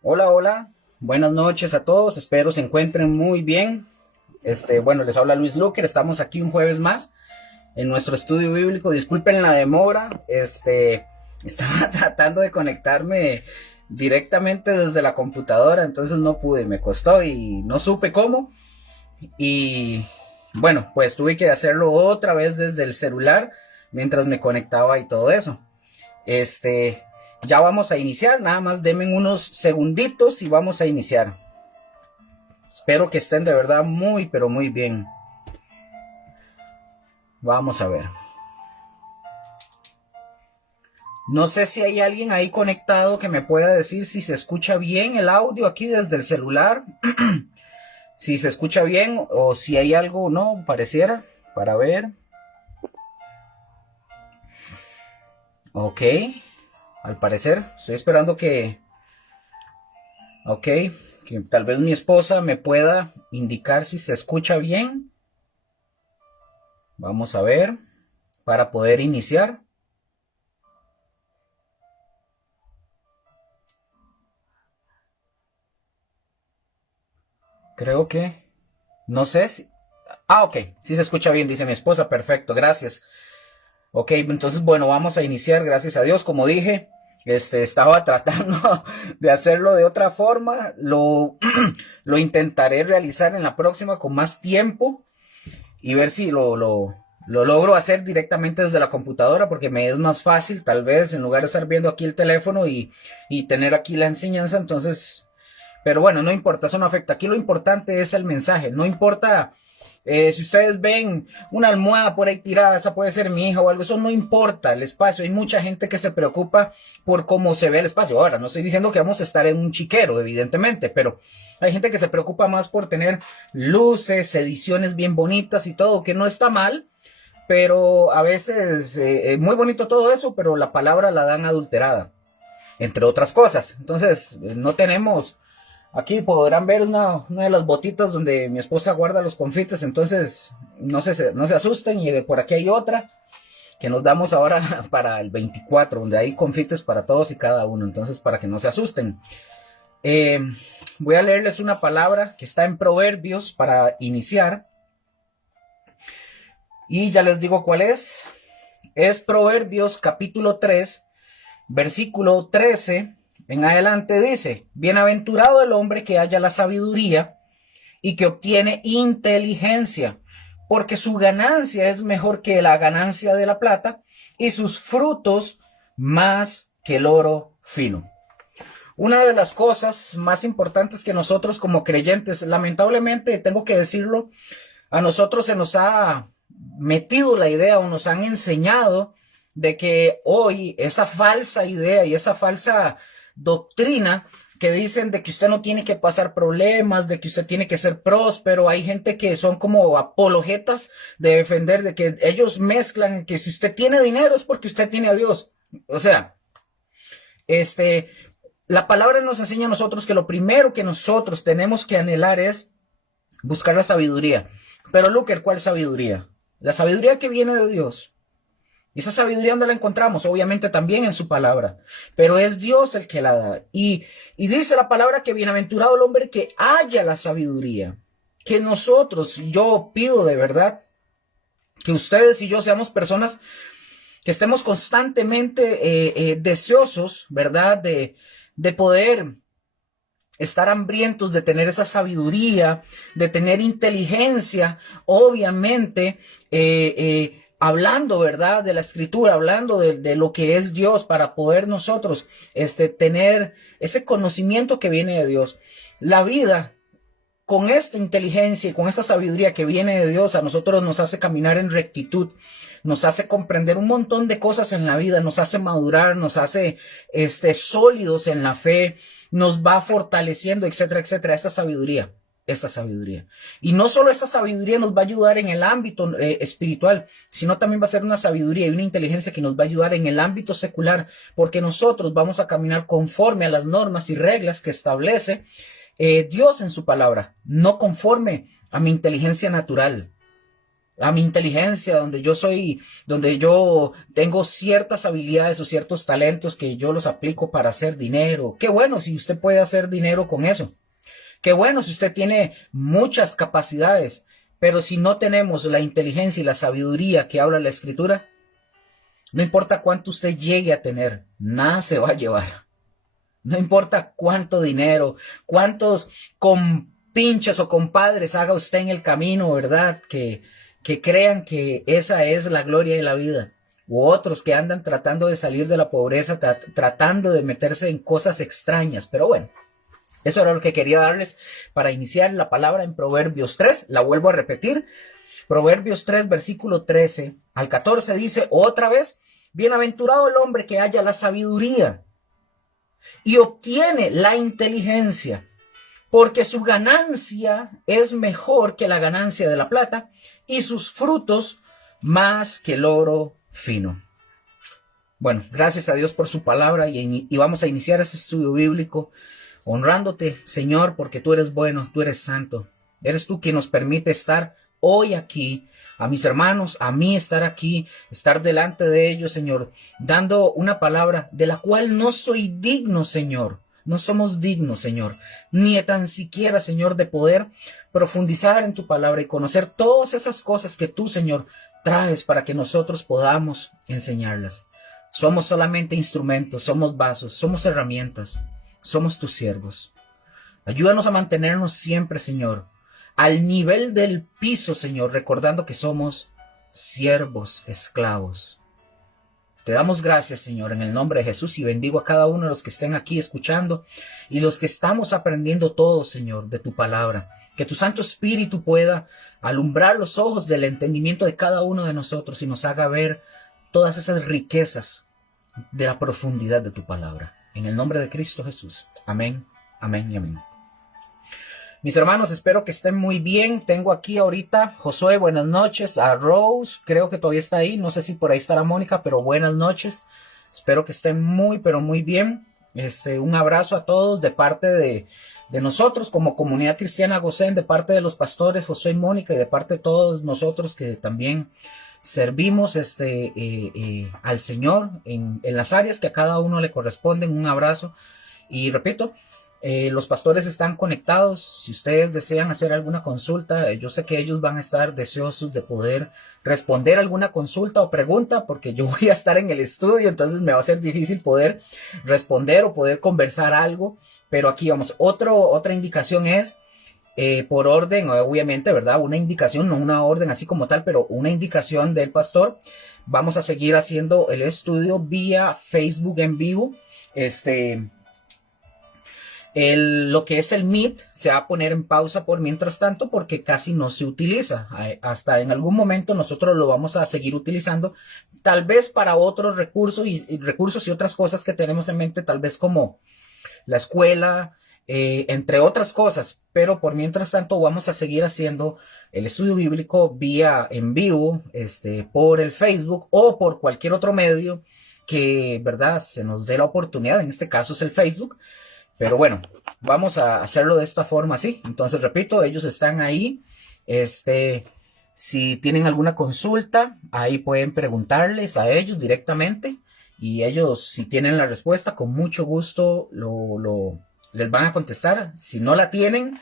Hola, hola. Buenas noches a todos. Espero se encuentren muy bien. Bueno, les habla Luis Luker. Estamos aquí un jueves más en nuestro estudio bíblico. Disculpen la demora. Estaba tratando de conectarme directamente desde la computadora, entonces no pude, me costó y no supe cómo. Y bueno, pues tuve que hacerlo otra vez desde el celular mientras me conectaba y todo eso. Este, ya vamos a iniciar, nada más denme unos segunditos y vamos a iniciar. Espero que estén de verdad muy, pero muy bien. Vamos a ver. No sé si hay alguien ahí conectado que me pueda decir si se escucha bien el audio aquí desde el celular. Si se escucha bien o si hay algo, no, pareciera, para ver. Ok, al parecer, estoy esperando ok, que tal vez mi esposa me pueda indicar si se escucha bien. Vamos a ver, para poder iniciar. Creo que, no sé si... Ah, ok, sí se escucha bien, dice mi esposa, perfecto, gracias. Ok, entonces, bueno, vamos a iniciar, gracias a Dios, como dije, estaba tratando de hacerlo de otra forma, lo intentaré realizar en la próxima con más tiempo y ver si lo logro hacer directamente desde la computadora porque me es más fácil, tal vez, en lugar de estar viendo aquí el teléfono y tener aquí la enseñanza, entonces, pero bueno, no importa, eso no afecta. Aquí lo importante es el mensaje, no importa si ustedes ven una almohada por ahí tirada, esa puede ser mi hija o algo, eso no importa el espacio. Hay mucha gente que se preocupa por cómo se ve el espacio. Ahora, no estoy diciendo que vamos a estar en un chiquero, evidentemente, pero hay gente que se preocupa más por tener luces, ediciones bien bonitas y todo, que no está mal, pero a veces muy bonito todo eso, pero la palabra la dan adulterada, entre otras cosas. Entonces, no tenemos... Aquí podrán ver una de las botitas donde mi esposa guarda los confites, entonces no se asusten. Y por aquí hay otra que nos damos ahora para el 24, donde hay confites para todos y cada uno, entonces para que no se asusten. Eh, Voy a leerles una palabra que está en Proverbios para iniciar y ya les digo cuál es. Es Proverbios capítulo 3, versículo 13 en adelante dice: Bienaventurado el hombre que halla la sabiduría y que obtiene inteligencia, porque su ganancia es mejor que la ganancia de la plata y sus frutos más que el oro fino. Una de las cosas más importantes que nosotros como creyentes, lamentablemente tengo que decirlo, a nosotros se nos ha metido la idea o nos han enseñado de que hoy esa falsa idea y esa falsa doctrina que dicen de que usted no tiene que pasar problemas, de que usted tiene que ser próspero. Hay gente que son como apologetas de defender, de que ellos mezclan que si usted tiene dinero es porque usted tiene a Dios. O sea, este, la palabra nos enseña a nosotros que lo primero que nosotros tenemos que anhelar es buscar la sabiduría. Pero, Luker, ¿cuál sabiduría? La sabiduría que viene de Dios. Y esa sabiduría, ¿dónde la encontramos? Obviamente también en su palabra. Pero es Dios el que la da. Y dice la palabra que bienaventurado el hombre que haya la sabiduría. Que nosotros, yo pido de verdad, que ustedes y yo seamos personas que estemos constantemente deseosos, ¿verdad? De poder estar hambrientos de tener esa sabiduría, de tener inteligencia, obviamente, hablando, ¿verdad? De la escritura, hablando de lo que es Dios, para poder nosotros tener ese conocimiento que viene de Dios. La vida con esta inteligencia y con esta sabiduría que viene de Dios, a nosotros nos hace caminar en rectitud, nos hace comprender un montón de cosas en la vida, nos hace madurar, nos hace sólidos en la fe, nos va fortaleciendo, etcétera, etcétera, esta sabiduría. Esta sabiduría. Y no solo esta sabiduría nos va a ayudar en el ámbito espiritual, sino también va a ser una sabiduría y una inteligencia que nos va a ayudar en el ámbito secular, porque nosotros vamos a caminar conforme a las normas y reglas que establece Dios en su palabra, no conforme a mi inteligencia natural. a mi inteligencia, donde yo tengo ciertas habilidades o ciertos talentos que yo los aplico para hacer dinero. Qué bueno si usted puede hacer dinero con eso. Qué bueno si usted tiene muchas capacidades, pero si no tenemos la inteligencia y la sabiduría que habla la Escritura, no importa cuánto usted llegue a tener, nada se va a llevar. No importa cuánto dinero, cuántos compinches o compadres haga usted en el camino, ¿verdad? Que crean que esa es la gloria de la vida. U otros que andan tratando de salir de la pobreza, tratando de meterse en cosas extrañas. Pero bueno, eso era lo que quería darles para iniciar la palabra en Proverbios 3. La vuelvo a repetir. Proverbios 3, versículo 13 al 14 dice otra vez: bienaventurado el hombre que halla la sabiduría y obtiene la inteligencia, porque su ganancia es mejor que la ganancia de la plata y sus frutos más que el oro fino. Bueno, gracias a Dios por su palabra y vamos a iniciar este estudio bíblico honrándote, Señor, porque tú eres bueno, tú eres santo. Eres tú quien nos permite estar hoy aquí, a mis hermanos, a mí estar aquí, estar delante de ellos, Señor, dando una palabra de la cual no soy digno, Señor. No somos dignos, Señor, ni tan siquiera, Señor, de poder profundizar en tu palabra y conocer todas esas cosas que tú, Señor, traes para que nosotros podamos enseñarlas. Somos solamente instrumentos, somos vasos, somos herramientas, somos tus siervos. Ayúdanos a mantenernos siempre, Señor, al nivel del piso, Señor, recordando que somos siervos, esclavos. Te damos gracias, Señor, en el nombre de Jesús, y bendigo a cada uno de los que estén aquí escuchando y los que estamos aprendiendo todos, Señor, de tu palabra. Que tu Santo Espíritu pueda alumbrar los ojos del entendimiento de cada uno de nosotros y nos haga ver todas esas riquezas de la profundidad de tu palabra. En el nombre de Cristo Jesús. Amén, amén y amén. Mis hermanos, espero que estén muy bien. Tengo aquí ahorita Josué, buenas noches. A Rose, creo que todavía está ahí. No sé si por ahí estará Mónica, pero buenas noches. Espero que estén muy, pero muy bien. Un abrazo a todos de parte de nosotros como Comunidad Cristiana Gosén, de parte de los pastores Josué y Mónica y de parte de todos nosotros que también servimos al Señor en las áreas que a cada uno le corresponden. Un abrazo. Y repito, los pastores están conectados. Si ustedes desean hacer alguna consulta, yo sé que ellos van a estar deseosos de poder responder alguna consulta o pregunta, porque yo voy a estar en el estudio, entonces me va a ser difícil poder responder o poder conversar algo. Pero aquí vamos. Otra indicación es por orden, obviamente, ¿verdad? Una indicación, no una orden así como tal, pero una indicación del pastor. Vamos a seguir haciendo el estudio vía Facebook en vivo. Lo que es el Meet se va a poner en pausa por mientras tanto porque casi no se utiliza. Hasta en algún momento nosotros lo vamos a seguir utilizando, tal vez para otros recursos y otras cosas que tenemos en mente, tal vez como la escuela, entre otras cosas. Pero por mientras tanto vamos a seguir haciendo el estudio bíblico vía en vivo, por el Facebook o por cualquier otro medio que, ¿verdad?, se nos dé la oportunidad. En este caso es el Facebook. Pero bueno, vamos a hacerlo de esta forma así. Entonces, repito, ellos están ahí. Si tienen alguna consulta, ahí pueden preguntarles a ellos directamente. Y ellos, si tienen la respuesta, con mucho gusto les van a contestar. Si no la tienen,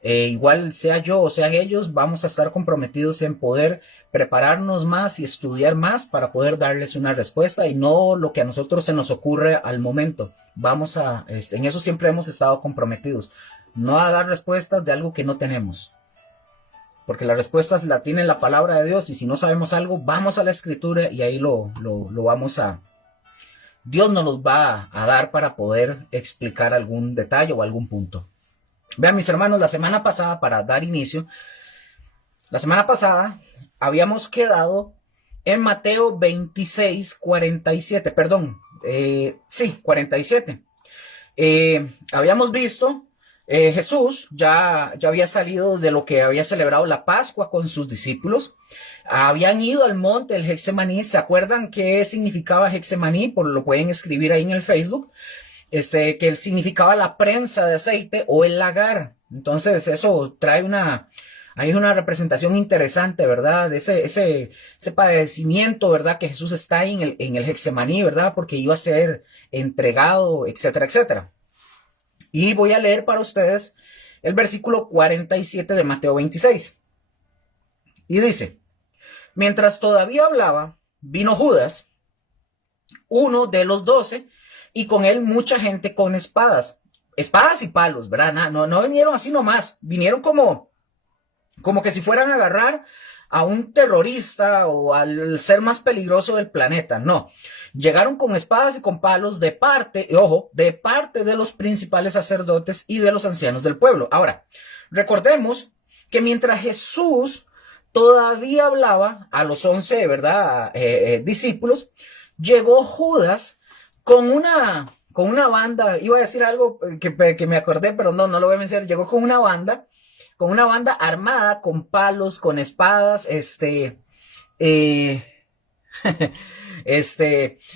igual sea yo o sean ellos, vamos a estar comprometidos en poder prepararnos más y estudiar más para poder darles una respuesta y no lo que a nosotros se nos ocurre al momento. En eso siempre hemos estado comprometidos, no a dar respuestas de algo que no tenemos, porque las respuestas la tiene la palabra de Dios, y si no sabemos algo, vamos a la Escritura y ahí Dios nos los va a dar para poder explicar algún detalle o algún punto. Vean, mis hermanos, la semana pasada, para dar inicio, la semana pasada habíamos quedado en Mateo 26, 47, perdón, 47. Habíamos visto, Jesús ya había salido de lo que había celebrado la Pascua con sus discípulos. Habían ido al monte del Getsemaní. ¿Se acuerdan qué significaba Getsemaní? Lo pueden escribir ahí en el Facebook. Que significaba la prensa de aceite o el lagar. Entonces eso trae Ahí es una representación interesante, ¿verdad? De ese padecimiento, ¿verdad? Que Jesús está ahí en el Getsemaní, ¿verdad? Porque iba a ser entregado, etcétera, etcétera. Y voy a leer para ustedes el versículo 47 de Mateo 26. Y dice, mientras todavía hablaba, vino Judas, uno de los 12, y con él mucha gente con espadas y palos, ¿verdad? No vinieron así nomás, vinieron como que si fueran a agarrar a un terrorista o al ser más peligroso del planeta. No, llegaron con espadas y con palos de parte, ojo, de parte de los principales sacerdotes y de los ancianos del pueblo. Ahora, recordemos que mientras Jesús todavía hablaba a los 11, ¿verdad? Discípulos, llegó Judas con una banda. Iba a decir algo que me acordé, pero no lo voy a mencionar. Llegó con una banda armada, con palos, con espadas,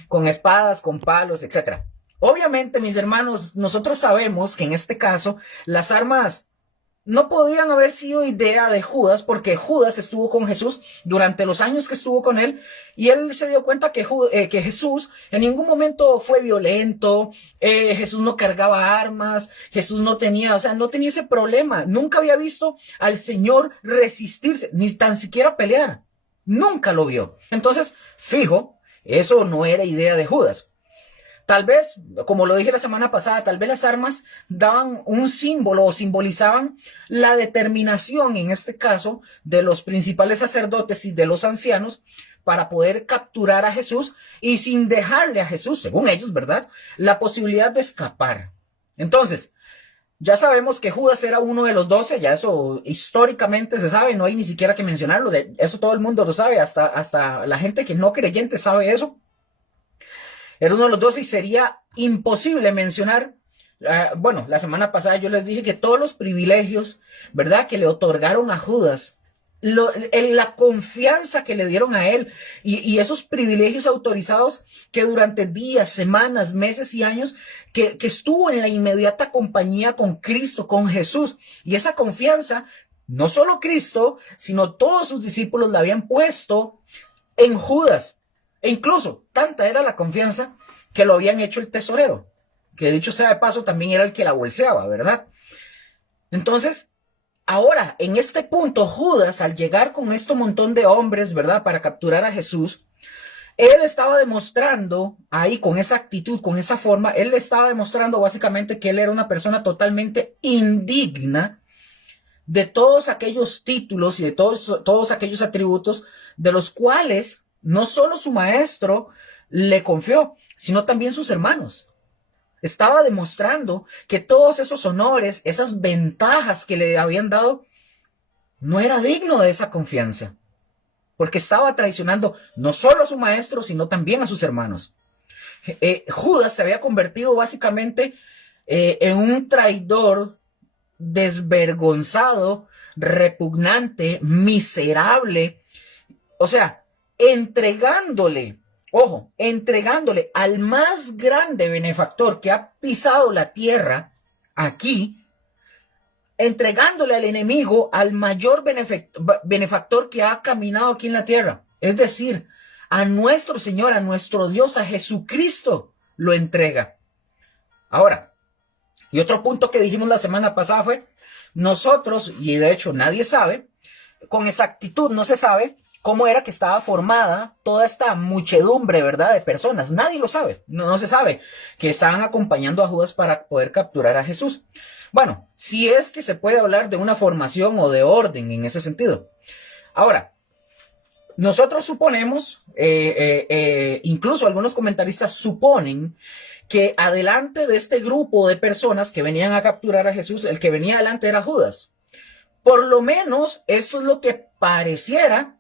con espadas, con palos, etcétera. Obviamente, mis hermanos, nosotros sabemos que en este caso las armas no podían haber sido idea de Judas, porque Judas estuvo con Jesús durante los años que estuvo con él, y él se dio cuenta que Jesús en ningún momento fue violento. Jesús no cargaba armas, Jesús no tenía ese problema. Nunca había visto al Señor resistirse, ni tan siquiera pelear. Nunca lo vio. Entonces, fijo, eso no era idea de Judas. Tal vez, como lo dije la semana pasada, tal vez las armas daban un símbolo o simbolizaban la determinación, en este caso, de los principales sacerdotes y de los ancianos para poder capturar a Jesús y sin dejarle a Jesús, según ellos, ¿verdad?, la posibilidad de escapar. Entonces, ya sabemos que Judas era uno de los 12, ya eso históricamente se sabe, no hay ni siquiera que mencionarlo, eso todo el mundo lo sabe, hasta la gente que no creyente sabe eso. Era uno de los 12 y sería imposible mencionar. Bueno, la semana pasada yo les dije que todos los privilegios, ¿verdad?, que le otorgaron a Judas, la confianza que le dieron a él y esos privilegios autorizados que durante días, semanas, meses y años que estuvo en la inmediata compañía con Cristo, con Jesús. Y esa confianza, no solo Cristo, sino todos sus discípulos la habían puesto en Judas. E incluso tanta era la confianza que lo habían hecho el tesorero, que dicho sea de paso también era el que la bolseaba, ¿verdad? Entonces, ahora, en este punto, Judas, al llegar con este montón de hombres, ¿verdad?, para capturar a Jesús, él estaba demostrando ahí, con esa actitud, con esa forma, él estaba demostrando básicamente que él era una persona totalmente indigna de todos aquellos títulos y de todos aquellos atributos de los cuales no solo su maestro le confió, sino también sus hermanos. Estaba demostrando que todos esos honores, esas ventajas que le habían dado, no era digno de esa confianza, porque estaba traicionando no solo a su maestro, sino también a sus hermanos. Judas se había convertido básicamente en un traidor desvergonzado, repugnante, miserable. O sea, entregándole al más grande benefactor que ha pisado la tierra aquí, entregándole al enemigo al mayor benefactor que ha caminado aquí en la tierra. Es decir, a nuestro Señor, a nuestro Dios, a Jesucristo, lo entrega. Ahora, y otro punto que dijimos la semana pasada fue, nosotros, y de hecho nadie sabe, con exactitud no se sabe, cómo era que estaba formada toda esta muchedumbre, ¿verdad?, de personas. Nadie lo sabe, no se sabe que estaban acompañando a Judas para poder capturar a Jesús. Bueno, si es que se puede hablar de una formación o de orden en ese sentido. Ahora, nosotros suponemos, incluso algunos comentaristas suponen que adelante de este grupo de personas que venían a capturar a Jesús, el que venía adelante era Judas. Por lo menos esto es lo que pareciera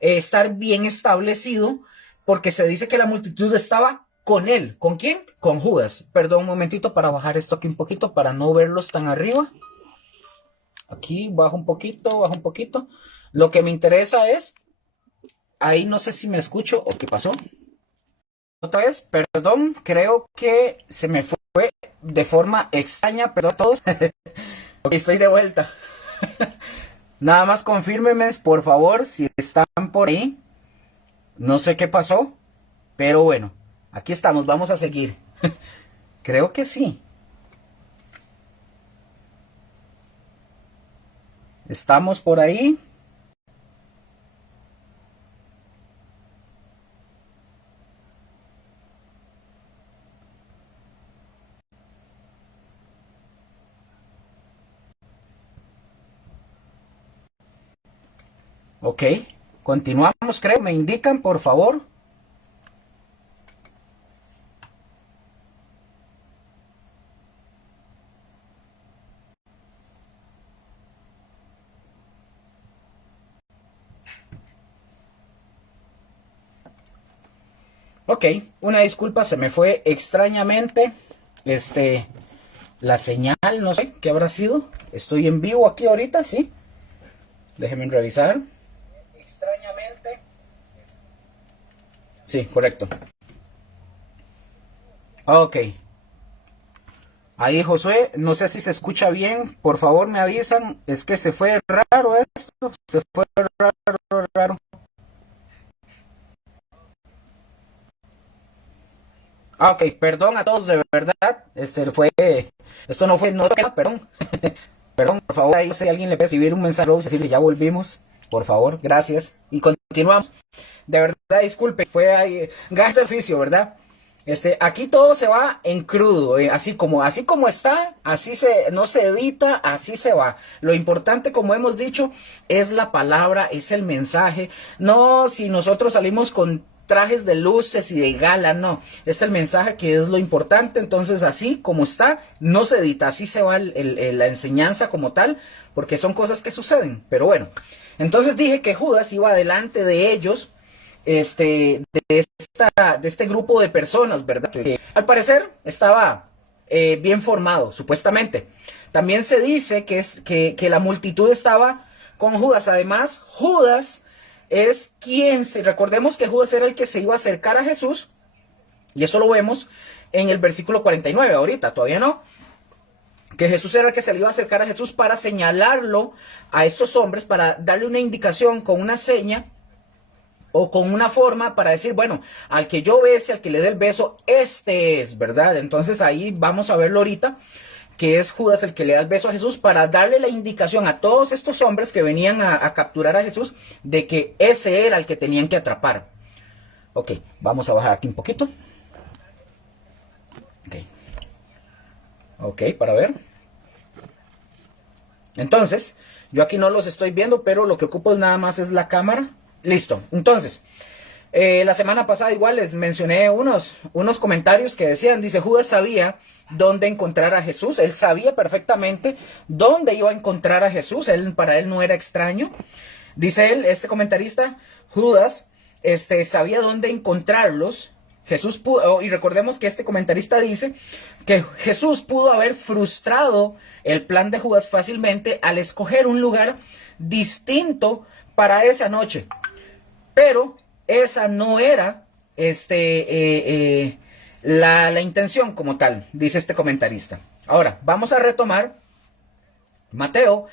estar bien establecido, porque se dice que la multitud estaba con él. ¿Con quién? Con Judas. Perdón un momentito para bajar esto aquí un poquito para no verlos tan arriba. Aquí bajo un poquito. Lo que me interesa es, ahí no sé si me escucho o qué pasó. Otra vez, perdón, creo que se me fue de forma extraña, perdón a todos. Ok, estoy de vuelta. Nada más confírmenme, por favor, si están por ahí. No sé qué pasó, pero bueno, aquí estamos, vamos a seguir. Creo que sí. Estamos por ahí. Ok, continuamos, creo. ¿Me indican, por favor? Ok, una disculpa, se me fue extrañamente la señal, no sé qué habrá sido. Estoy en vivo aquí ahorita, ¿sí? Déjenme revisar. Extrañamente. Sí, correcto. Ok. Ahí, Josué, no sé si se escucha bien. Por favor, me avisan. Es que se fue raro esto. Se fue raro. Ah, ok, perdón a todos, de verdad. Esto no fue, no, perdón. Perdón, por favor, ahí si alguien le puede escribir un mensaje, decirle ya volvimos. Por favor, gracias. Y continuamos. De verdad, disculpe, fue ahí, gasto de oficio, ¿verdad? Aquí todo se va en crudo, así como está, no se edita, así se va. Lo importante, como hemos dicho, es la palabra, es el mensaje. No, si nosotros salimos con trajes de luces y de gala, no, es el mensaje que es lo importante. Entonces, así como está, no se edita, así se va la enseñanza como tal, porque son cosas que suceden. Pero bueno, entonces dije que Judas iba delante de ellos, de este grupo de personas, ¿verdad? Que al parecer estaba bien formado, supuestamente. También se dice que la multitud estaba con Judas. Además, Judas es quien, recordemos que Judas era el que se iba a acercar a Jesús, y eso lo vemos en el versículo 49, ahorita, todavía no, que Jesús era el que se le iba a acercar a Jesús para señalarlo a estos hombres, para darle una indicación con una seña, o con una forma para decir, bueno, al que yo bese, al que le dé el beso, este es, ¿verdad? Entonces ahí vamos a verlo ahorita, que es Judas el que le da el beso a Jesús para darle la indicación a todos estos hombres que venían a capturar a Jesús de que ese era el que tenían que atrapar. Ok, vamos a bajar aquí un poquito. Ok, para ver. Entonces, yo aquí no los estoy viendo, pero lo que ocupo es nada más es la cámara. Listo, entonces, la semana pasada igual les mencioné unos comentarios que decían, dice, Judas sabía dónde encontrar a Jesús, él sabía perfectamente dónde iba a encontrar a Jesús, para él no era extraño. Dice él, este comentarista, Judas, sabía dónde encontrarlos. Jesús pudo, y recordemos que este comentarista dice que Jesús pudo haber frustrado el plan de Judas fácilmente al escoger un lugar distinto para esa noche. Pero esa no era la intención como tal, dice este comentarista. Ahora, vamos a retomar Mateo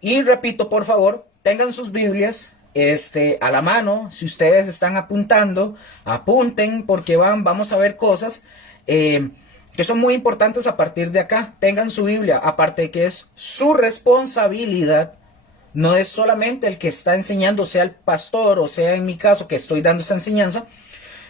y repito, por favor, tengan sus Biblias a la mano. Si ustedes están apuntando, apunten porque vamos a ver cosas que son muy importantes a partir de acá. Tengan su Biblia, aparte de que es su responsabilidad. No es solamente el que está enseñando, sea el pastor o sea en mi caso que estoy dando esta enseñanza.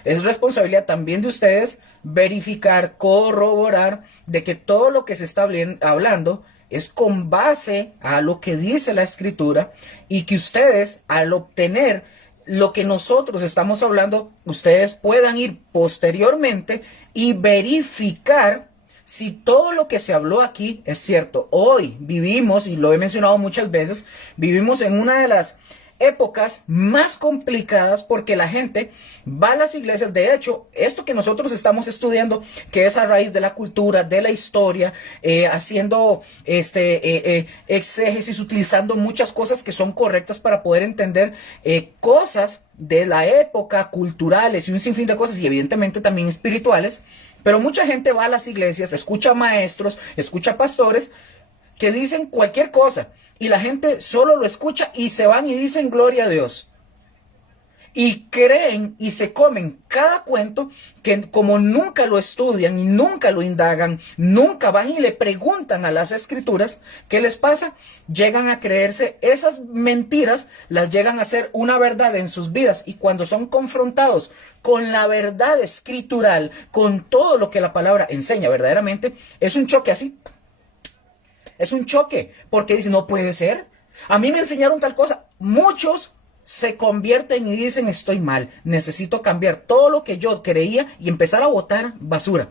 Es responsabilidad también de ustedes verificar, corroborar de que todo lo que se está hablando es con base a lo que dice la escritura, y que ustedes al obtener lo que nosotros estamos hablando, ustedes puedan ir posteriormente y verificar si todo lo que se habló aquí es cierto. Hoy vivimos, y lo he mencionado muchas veces, vivimos en una de las épocas más complicadas porque la gente va a las iglesias. De hecho, esto que nosotros estamos estudiando, que es a raíz de la cultura, de la historia, haciendo exégesis, utilizando muchas cosas que son correctas para poder entender cosas de la época, culturales y un sinfín de cosas, y evidentemente también espirituales. Pero mucha gente va a las iglesias, escucha maestros, escucha pastores, que dicen cualquier cosa y la gente solo lo escucha y se van y dicen gloria a Dios. Y creen y se comen cada cuento que como nunca lo estudian y nunca lo indagan, nunca van y le preguntan a las escrituras qué les pasa, llegan a creerse esas mentiras, las llegan a ser una verdad en sus vidas y cuando son confrontados con la verdad escritural, con todo lo que la palabra enseña verdaderamente, es un choque así. Es un choque porque dicen, no puede ser, a mí me enseñaron tal cosa. Muchos se convierten y dicen estoy mal, necesito cambiar todo lo que yo creía y empezar a botar basura.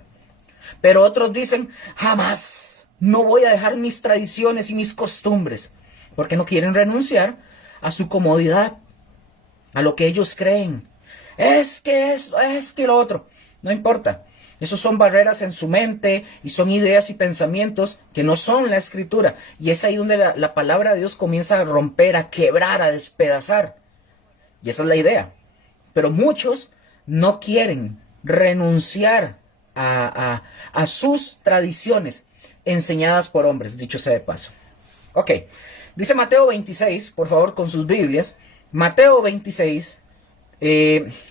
Pero otros dicen jamás, no voy a dejar mis tradiciones y mis costumbres, porque no quieren renunciar a su comodidad, a lo que ellos creen. Es que lo otro, no importa. Esos son barreras en su mente y son ideas y pensamientos que no son la escritura. Y es ahí donde la palabra de Dios comienza a romper, a quebrar, a despedazar. Y esa es la idea. Pero muchos no quieren renunciar a sus tradiciones enseñadas por hombres, dicho sea de paso. Ok, dice Mateo 26, por favor, con sus Biblias. Mateo 26,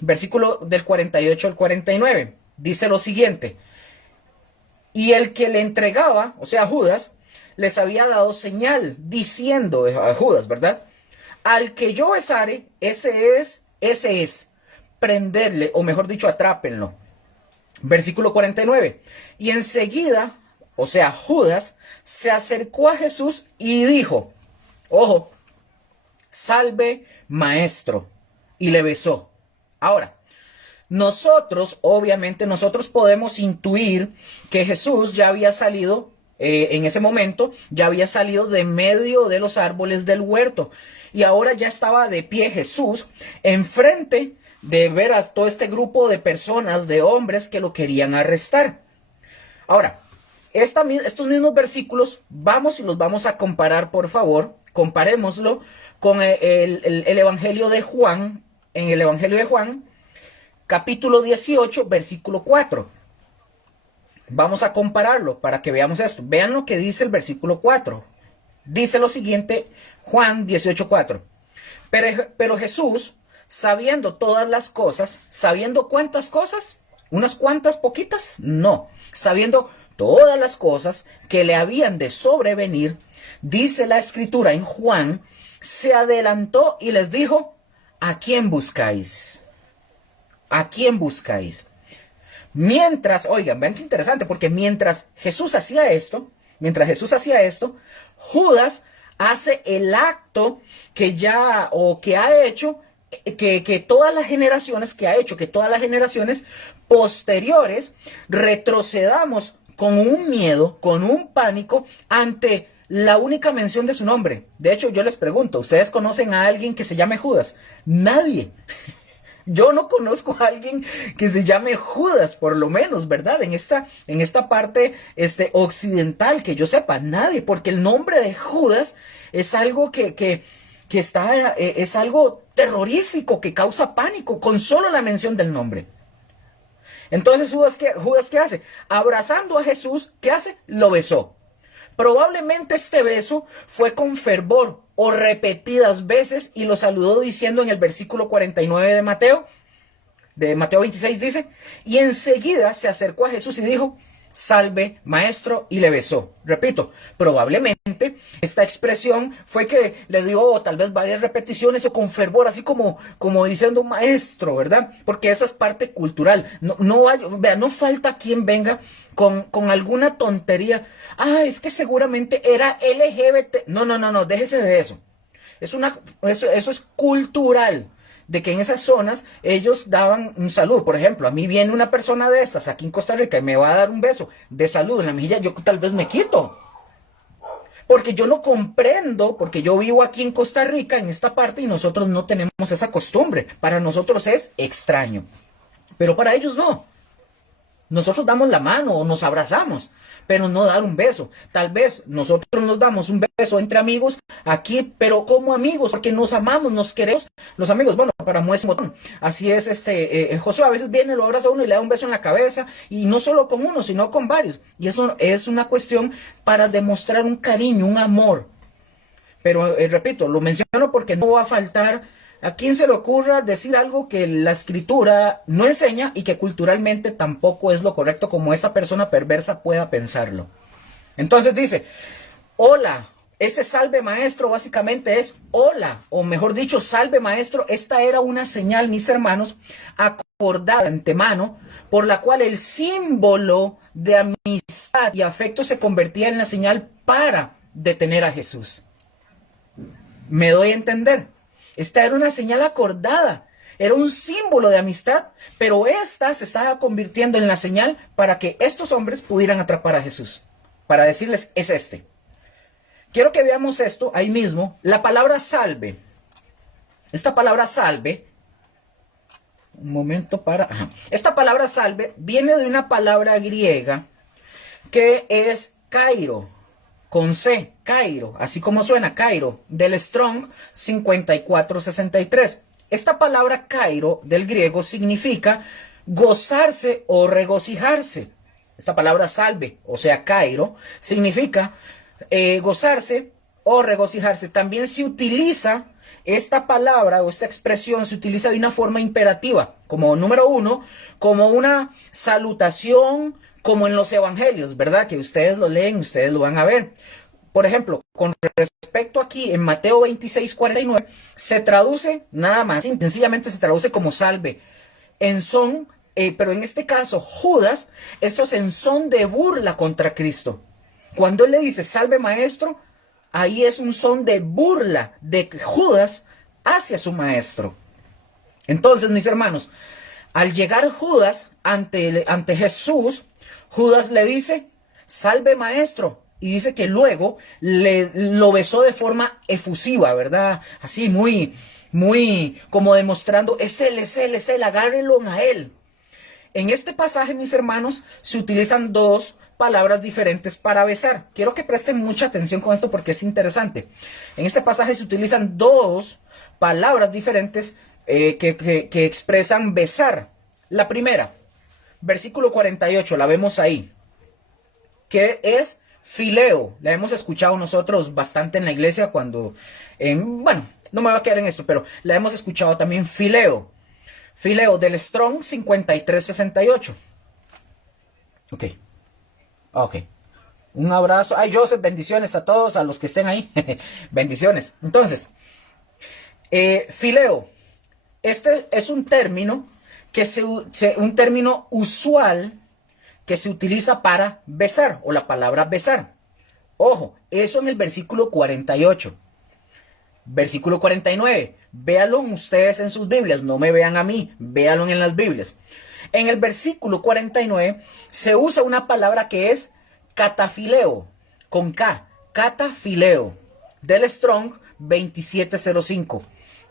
versículo del 48 al 49. Dice lo siguiente. Y el que le entregaba, o sea, Judas, les había dado señal, diciendo a Judas, ¿verdad? Al que yo besare, ese es, prenderle, o mejor dicho, atrápenlo. Versículo 49. Y enseguida, o sea, Judas, se acercó a Jesús y dijo, ojo, salve, maestro, y le besó. Ahora, obviamente, nosotros podemos intuir que Jesús ya había salido, en ese momento, ya había salido de medio de los árboles del huerto. Y ahora ya estaba de pie Jesús enfrente de ver a todo este grupo de personas, de hombres que lo querían arrestar. Ahora, estos mismos versículos vamos y los vamos a comparar, por favor. Comparémoslo con el Evangelio de Juan. En el Evangelio de Juan, capítulo 18, versículo 4. Vamos a compararlo para que veamos esto. Vean lo que dice el versículo 4. Dice lo siguiente, Juan 18:4. Pero Jesús, sabiendo todas las cosas, ¿sabiendo cuántas cosas? ¿Unas cuantas poquitas? No. Sabiendo todas las cosas que le habían de sobrevenir, dice la escritura en Juan, se adelantó y les dijo, ¿a quién buscáis? ¿A quién buscáis? Mientras, oigan, vean qué interesante, porque mientras Jesús hacía esto, Judas hace el acto que ya, o que ha hecho, que todas las generaciones, que ha hecho que todas las generaciones posteriores retrocedamos con un miedo, con un pánico ante la única mención de su nombre. De hecho, yo les pregunto, ¿ustedes conocen a alguien que se llame Judas? Nadie. Yo no conozco a alguien que se llame Judas, por lo menos, ¿verdad? En esta parte occidental, que yo sepa, nadie, porque el nombre de Judas es algo que está, es algo terrorífico, que causa pánico, con solo la mención del nombre. Entonces, Judas, ¿qué hace? Abrazando a Jesús, ¿qué hace? Lo besó. Probablemente este beso fue con fervor o repetidas veces y lo saludó diciendo en el versículo 49 de Mateo 26 dice, y enseguida se acercó a Jesús y dijo, salve, maestro, y le besó. Repito, probablemente esta expresión fue que le dio tal vez varias repeticiones o con fervor, así como diciendo maestro, ¿verdad? Porque eso es parte cultural. No falta quien venga con alguna tontería. Ah, es que seguramente era LGBT. No, déjese de eso. Eso es cultural, de que en esas zonas ellos daban un saludo. Por ejemplo, a mí viene una persona de estas aquí en Costa Rica y me va a dar un beso de salud en la mejilla, yo tal vez me quito. Porque yo no comprendo, porque yo vivo aquí en Costa Rica, en esta parte, y nosotros no tenemos esa costumbre. Para nosotros es extraño, pero para ellos no. Nosotros damos la mano o nos abrazamos, pero no dar un beso. Tal vez nosotros nos damos un beso entre amigos aquí, pero como amigos, porque nos amamos, nos queremos. Los amigos, bueno, para muestra botón. Así es, Josué a veces viene, lo abraza a uno y le da un beso en la cabeza, y no solo con uno, sino con varios. Y eso es una cuestión para demostrar un cariño, un amor. Pero repito, lo menciono porque no va a faltar a quien se le ocurra decir algo que la escritura no enseña y que culturalmente tampoco es lo correcto, como esa persona perversa pueda pensarlo. Entonces dice, hola, ese salve maestro básicamente es hola, o mejor dicho, salve maestro. Esta era una señal, mis hermanos, acordada de antemano, por la cual el símbolo de amistad y afecto se convertía en la señal para detener a Jesús. ¿Me doy a entender? Esta era una señal acordada, era un símbolo de amistad, pero esta se estaba convirtiendo en la señal para que estos hombres pudieran atrapar a Jesús, para decirles, es este. Quiero que veamos esto ahí mismo, la palabra salve. Esta palabra salve, un momento para... Esta palabra salve viene de una palabra griega que es Cairo, con C, Cairo, así como suena, Cairo, del Strong 5463. Esta palabra Cairo del griego significa gozarse o regocijarse. Esta palabra salve, o sea, Cairo, significa gozarse o regocijarse. También se utiliza esta palabra o esta expresión, se utiliza de una forma imperativa, como número uno, como una salutación, como en los evangelios, ¿verdad? Que ustedes lo leen, ustedes lo van a ver. Por ejemplo, con respecto aquí en Mateo 26:49, se traduce nada más, sencillamente se traduce como salve. En son, pero en este caso, Judas, eso es en son de burla contra Cristo. Cuando él le dice salve maestro, ahí es un son de burla de Judas hacia su maestro. Entonces, mis hermanos, al llegar Judas ante Jesús, Judas le dice, salve maestro, y dice que luego lo besó de forma efusiva, ¿verdad? Así muy como demostrando, es él, agárrenlo a él. En este pasaje, mis hermanos, se utilizan dos palabras diferentes para besar. Quiero que presten mucha atención con esto porque es interesante. En este pasaje se utilizan dos palabras diferentes que expresan besar. La primera, versículo 48, la vemos ahí, que es fileo. La hemos escuchado nosotros bastante en la iglesia cuando, bueno, no me voy a quedar en esto, pero la hemos escuchado también fileo. Fileo del Strong 5368. Ok. Ok. Un abrazo. Ay, Joseph, bendiciones a todos, a los que estén ahí. Bendiciones. Entonces, fileo. Este es un término un término usual que se utiliza para besar, o la palabra besar. Ojo, eso en el versículo 48. Versículo 49. Véanlo ustedes en sus Biblias, no me vean a mí, véanlo en las Biblias. En el versículo 49 se usa una palabra que es catafileo, con K, catafileo, del Strong 2705.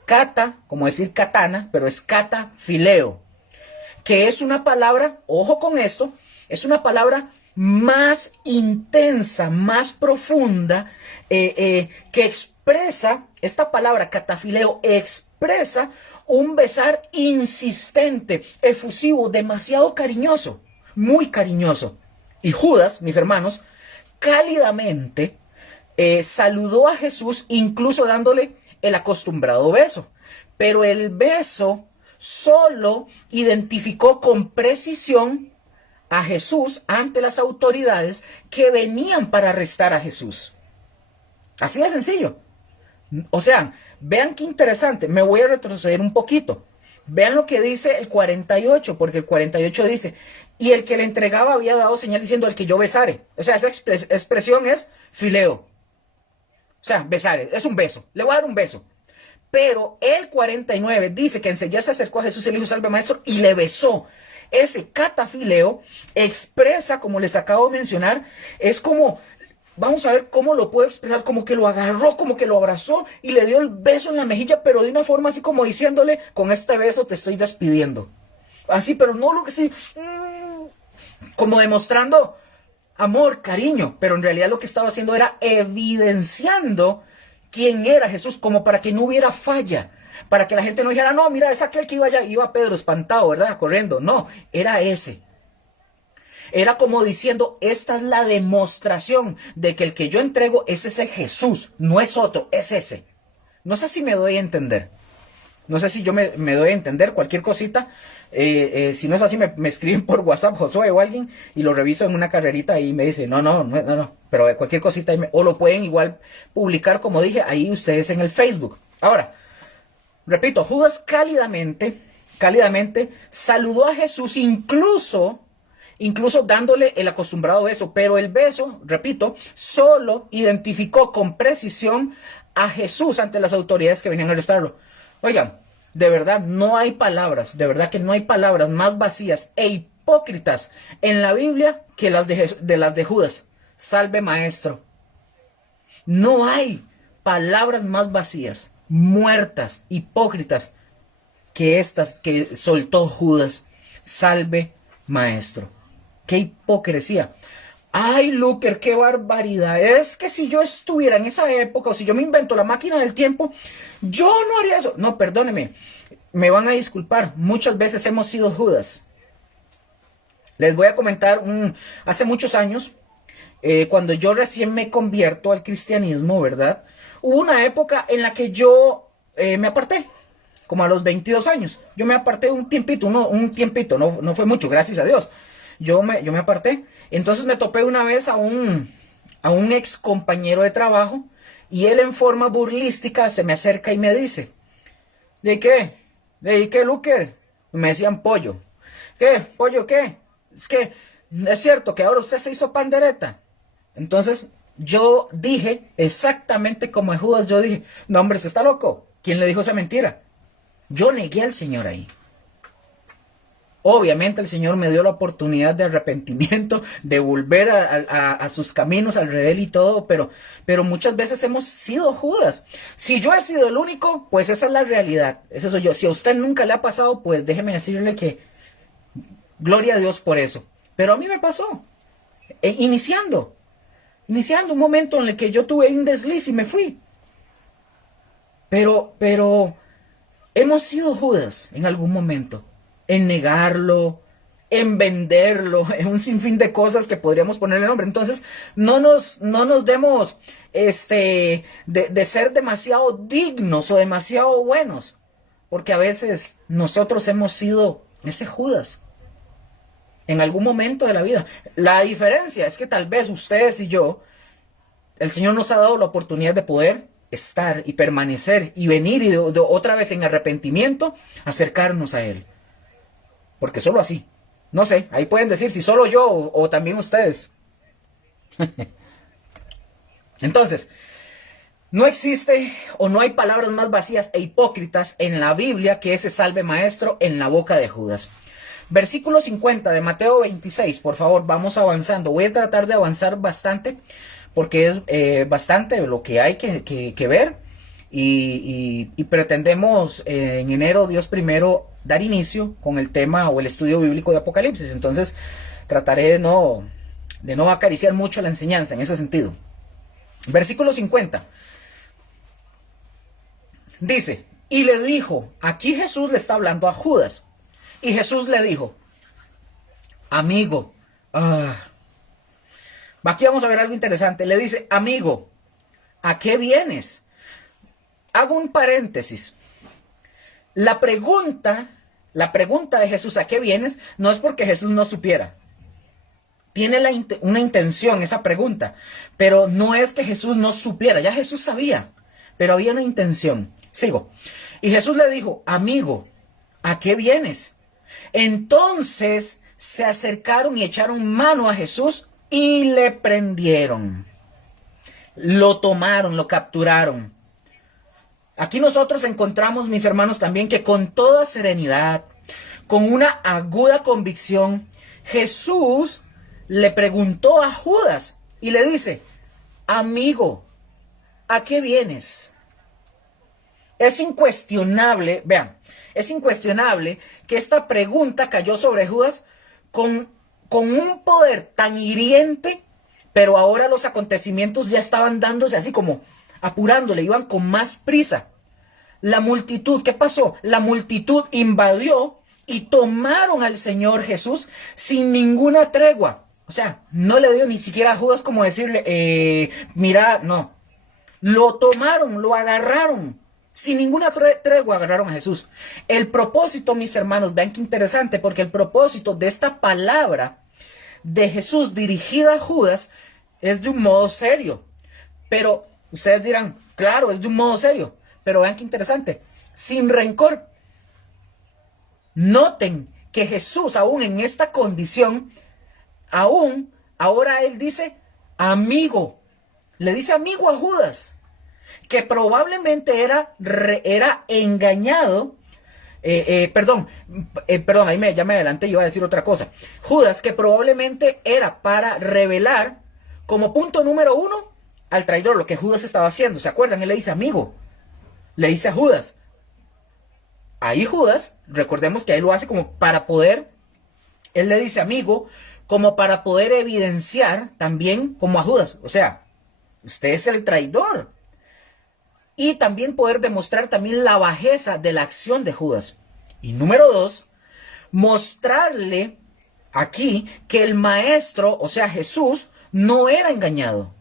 Cata, como decir katana, pero es catafileo, que es una palabra, ojo con esto, es una palabra más intensa, más profunda, que expresa, esta palabra catafileo expresa un besar insistente, efusivo, demasiado cariñoso, muy cariñoso. Y Judas, mis hermanos, cálidamente saludó a Jesús, incluso dándole el acostumbrado beso. Pero el beso solo identificó con precisión a Jesús ante las autoridades que venían para arrestar a Jesús. Así de sencillo. O sea, vean qué interesante. Me voy a retroceder un poquito. Vean lo que dice el 48, porque el 48 dice, y el que le entregaba había dado señal diciendo, el que yo besare. O sea, esa expresión es fileo. O sea, besare, es un beso. Le voy a dar un beso. Pero el 49 dice que enseguida se acercó a Jesús y le dijo, salve maestro, y le besó. Ese catafileo expresa, como les acabo de mencionar, es como, vamos a ver cómo lo puedo expresar, como que lo agarró, como que lo abrazó y le dio el beso en la mejilla, pero de una forma así como diciéndole, con este beso te estoy despidiendo. Así, pero no lo que sí, como demostrando, amor, cariño, pero en realidad lo que estaba haciendo era evidenciando quién era Jesús, como para que no hubiera falla, para que la gente no dijera, no, mira, es aquel que iba allá, iba Pedro espantado, ¿verdad? Corriendo. No, era ese. Era como diciendo, esta es la demostración de que el que yo entrego es ese Jesús, no es otro, es ese. No sé si me doy a entender. No sé si yo me doy a entender cualquier cosita. Si no es así, me escriben por WhatsApp, Josué o alguien, y lo reviso en una carrerita y me dice, no. Pero cualquier cosita, o lo pueden igual publicar, como dije, ahí ustedes en el Facebook. Ahora, repito, Judas cálidamente saludó a Jesús, incluso dándole el acostumbrado beso, pero el beso, repito, solo identificó con precisión a Jesús ante las autoridades que venían a arrestarlo. Oigan, de verdad no hay palabras, de verdad que no hay palabras más vacías e hipócritas en la Biblia que las de Judas. Salve maestro. No hay palabras más vacías, muertas, hipócritas que estas que soltó Judas. Salve maestro. ¡Qué hipocresía! ¡Ay, Luker, qué barbaridad! Es que si yo estuviera en esa época, o si yo me invento la máquina del tiempo, yo no haría eso. No, perdóneme, me van a disculpar. Muchas veces hemos sido Judas. Les voy a comentar, hace muchos años, cuando yo recién me convierto al cristianismo, ¿verdad? Hubo una época en la que yo me aparté. Como a los 22 años. Yo me aparté un tiempito, no fue mucho, gracias a Dios. Yo me aparté. Entonces me topé una vez a un ex compañero de trabajo y él en forma burlística se me acerca y me dice, ¿de qué? ¿De qué, Luker? Me decían pollo. ¿Qué? ¿Pollo qué? Es que es cierto que ahora usted se hizo pandereta. Entonces yo dije exactamente como de Judas, yo dije, no hombre, ¿se está loco? ¿Quién le dijo esa mentira? Yo negué al Señor ahí. Obviamente el Señor me dio la oportunidad de arrepentimiento, de volver a sus caminos, al redil y todo, pero muchas veces hemos sido Judas. Si yo he sido el único, pues esa es la realidad. Ese soy yo. Si a usted nunca le ha pasado, pues déjeme decirle que gloria a Dios por eso. Pero a mí me pasó. Iniciando un momento en el que yo tuve un desliz y me fui. Pero hemos sido Judas en algún momento. En negarlo, en venderlo, en un sinfín de cosas que podríamos ponerle nombre. Entonces, no nos demos de ser demasiado dignos o demasiado buenos, porque a veces nosotros hemos sido ese Judas en algún momento de la vida. La diferencia es que tal vez ustedes y yo, el Señor nos ha dado la oportunidad de poder estar y permanecer y venir y de otra vez en arrepentimiento acercarnos a Él. Porque solo así. No sé, ahí pueden decir si solo yo o también ustedes. Entonces, no existe o no hay palabras más vacías e hipócritas en la Biblia que ese salve maestro en la boca de Judas. Versículo 50 de Mateo 26, por favor, vamos avanzando. Voy a tratar de avanzar bastante porque es bastante lo que hay que ver. Y pretendemos en enero, Dios primero, dar inicio con el tema o el estudio bíblico de Apocalipsis. Entonces trataré de no acariciar mucho la enseñanza en ese sentido. Versículo 50 dice, y le dijo, aquí Jesús le está hablando a Judas, y Jesús le dijo, amigo, aquí vamos a ver algo interesante. Le dice, amigo, ¿a qué vienes? Hago un paréntesis. La pregunta de Jesús, ¿a qué vienes? No es porque Jesús no supiera. Tiene una intención esa pregunta, pero no es que Jesús no supiera. Ya Jesús sabía, pero había una intención. Sigo. Y Jesús le dijo, amigo, ¿a qué vienes? Entonces se acercaron y echaron mano a Jesús y le prendieron. Lo tomaron, lo capturaron. Aquí nosotros encontramos, mis hermanos, también que con toda serenidad, con una aguda convicción, Jesús le preguntó a Judas y le dice, amigo, ¿a qué vienes? Es incuestionable, vean, es incuestionable que esta pregunta cayó sobre Judas con un poder tan hiriente pero ahora los acontecimientos ya estaban dándose así como apurándole, iban con más prisa. La multitud, ¿qué pasó? La multitud invadió y tomaron al Señor Jesús sin ninguna tregua. O sea, no le dio ni siquiera a Judas como decirle, mira, no. Lo tomaron, lo agarraron. Sin ninguna tregua agarraron a Jesús. El propósito, mis hermanos, vean qué interesante, porque el propósito de esta palabra de Jesús dirigida a Judas es de un modo serio. Pero ustedes dirán, claro, es de un modo serio. Pero vean qué interesante, sin rencor. Noten que Jesús, aún en esta condición, aún ahora él dice amigo. Le dice amigo a Judas, que probablemente era engañado. Perdón, ahí ya me adelanté y iba a decir otra cosa. Judas, que probablemente era para revelar como punto número 1 al traidor, lo que Judas estaba haciendo. ¿Se acuerdan? Él le dice amigo. Le dice a Judas. Ahí Judas, recordemos que ahí lo hace como para poder, él le dice amigo, como para poder evidenciar también como a Judas. O sea, usted es el traidor. Y también poder demostrar también la bajeza de la acción de Judas. Y número 2, mostrarle aquí que el maestro, o sea Jesús, no era engañado,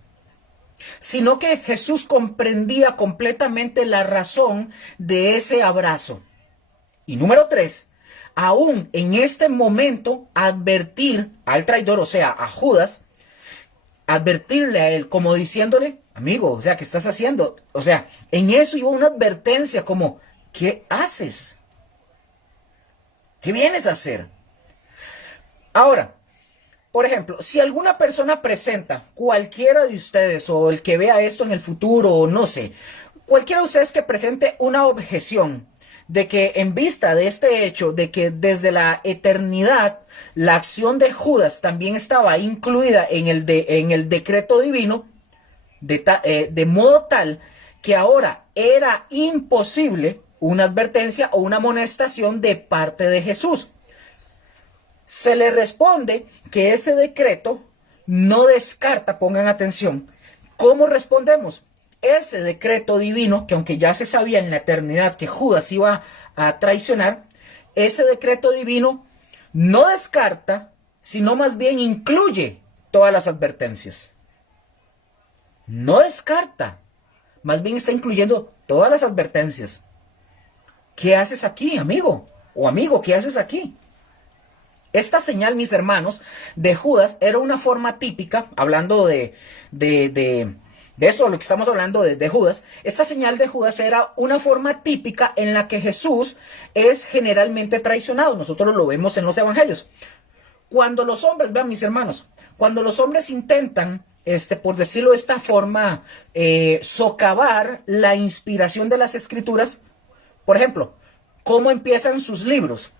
sino que Jesús comprendía completamente la razón de ese abrazo. Y número 3, aún en este momento advertir al traidor, o sea, a Judas, advertirle a él como diciéndole, amigo, o sea, ¿qué estás haciendo? O sea, en eso iba una advertencia como, ¿qué haces? ¿Qué vienes a hacer? Ahora, por ejemplo, si alguna persona presenta, cualquiera de ustedes o el que vea esto en el futuro, o no sé, cualquiera de ustedes que presente una objeción de que en vista de este hecho, de que desde la eternidad la acción de Judas también estaba incluida en el decreto divino, de modo tal que ahora era imposible una advertencia o una amonestación de parte de Jesús. Se le responde que ese decreto no descarta, pongan atención, ¿cómo respondemos? Ese decreto divino, que aunque ya se sabía en la eternidad que Judas iba a traicionar, ese decreto divino no descarta, sino más bien incluye todas las advertencias. No descarta, más bien está incluyendo todas las advertencias. ¿Qué haces aquí, amigo? O amigo, ¿qué haces aquí? Esta señal, mis hermanos, de Judas era una forma típica, hablando de eso, lo que estamos hablando de Judas. Esta señal de Judas era una forma típica en la que Jesús es generalmente traicionado. Nosotros lo vemos en los evangelios. Cuando los hombres, vean mis hermanos, cuando los hombres intentan, por decirlo de esta forma, socavar la inspiración de las escrituras, por ejemplo, ¿cómo empiezan sus libros?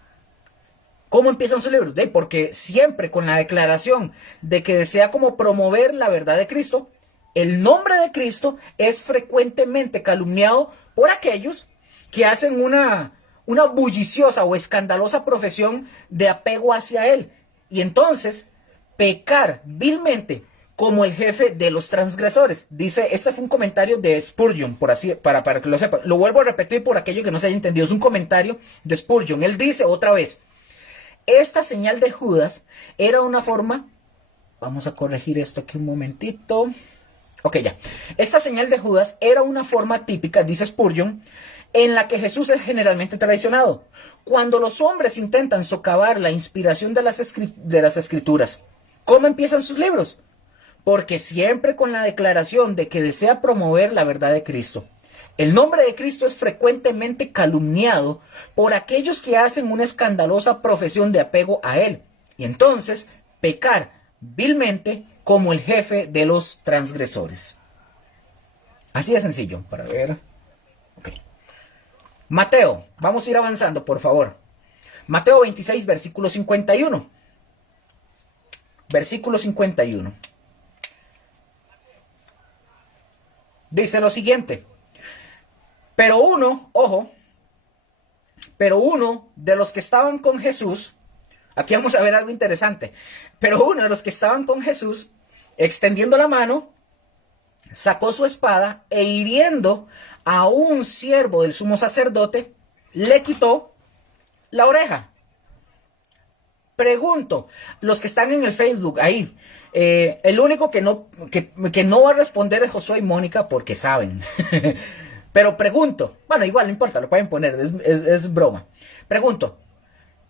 ¿Cómo empiezan sus libros? Porque siempre con la declaración de que desea como promover la verdad de Cristo, el nombre de Cristo es frecuentemente calumniado por aquellos que hacen una bulliciosa o escandalosa profesión de apego hacia él. Y entonces, pecar vilmente como el jefe de los transgresores. Dice, este fue un comentario de Spurgeon, para que lo sepan. Lo vuelvo a repetir por aquello que no se haya entendido. Es un comentario de Spurgeon. Él dice otra vez, esta señal de Judas era una forma, vamos a corregir esto aquí un momentito. Ok, ya. Esta señal de Judas era una forma típica, dice Spurgeon, en la que Jesús es generalmente traicionado. Cuando los hombres intentan socavar la inspiración de las escrituras, ¿cómo empiezan sus libros? Porque siempre con la declaración de que desea promover la verdad de Cristo. El nombre de Cristo es frecuentemente calumniado por aquellos que hacen una escandalosa profesión de apego a él. Y entonces pecar vilmente como el jefe de los transgresores. Así de sencillo, para ver. Ok. Mateo, vamos a ir avanzando, por favor. Mateo 26, versículo 51. Versículo 51. Dice lo siguiente. Pero uno de los que estaban con Jesús, aquí vamos a ver algo interesante, pero uno de los que estaban con Jesús, extendiendo la mano, sacó su espada e hiriendo a un siervo del sumo sacerdote, le quitó la oreja. Pregunto, los que están en el Facebook ahí, el único que no va a responder es Josué y Mónica porque saben. Pero pregunto, bueno, igual no importa, lo pueden poner, es broma. Pregunto,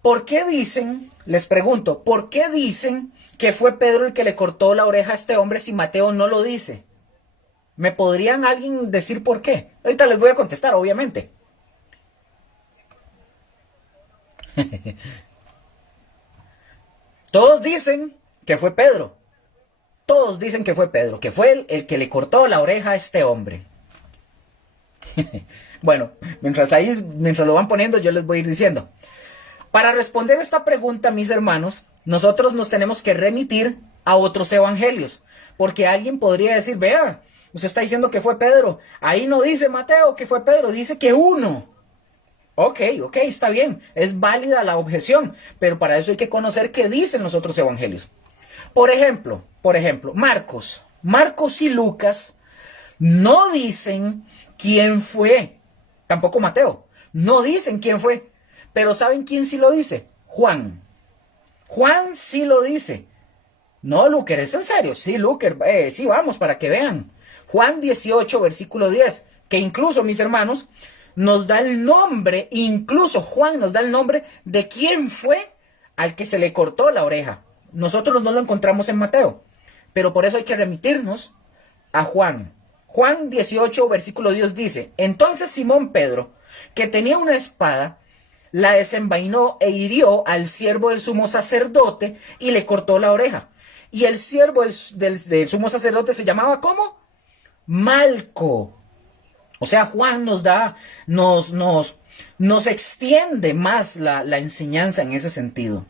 ¿por qué dicen, les pregunto, ¿por qué dicen que fue Pedro el que le cortó la oreja a este hombre si Mateo no lo dice? ¿Me podrían alguien decir por qué? Ahorita les voy a contestar, obviamente. Todos dicen que fue Pedro. Todos dicen que fue Pedro, que fue el que le cortó la oreja a este hombre. Bueno, mientras lo van poniendo, yo les voy a ir diciendo. Para responder esta pregunta, mis hermanos, nosotros nos tenemos que remitir a otros evangelios. Porque alguien podría decir, vea, usted está diciendo que fue Pedro. Ahí no dice Mateo que fue Pedro, dice que uno. Ok, está bien, es válida la objeción, pero para eso hay que conocer qué dicen los otros evangelios. Por ejemplo, Marcos y Lucas no dicen quién fue, tampoco Mateo, no dicen quién fue, pero ¿saben quién sí lo dice? Juan sí lo dice. No, Luker, ¿es en serio? Sí, Luker, sí, vamos, para que vean. Juan 18, versículo 10, que incluso, mis hermanos, nos da el nombre, incluso Juan nos da el nombre de quién fue al que se le cortó la oreja. Nosotros no lo encontramos en Mateo, pero por eso hay que remitirnos a Juan. Juan 18, versículo 10 dice, entonces Simón Pedro, que tenía una espada, la desenvainó e hirió al siervo del sumo sacerdote y le cortó la oreja. Y el siervo del sumo sacerdote se llamaba, ¿cómo? Malco. O sea, Juan nos extiende más la enseñanza en ese sentido.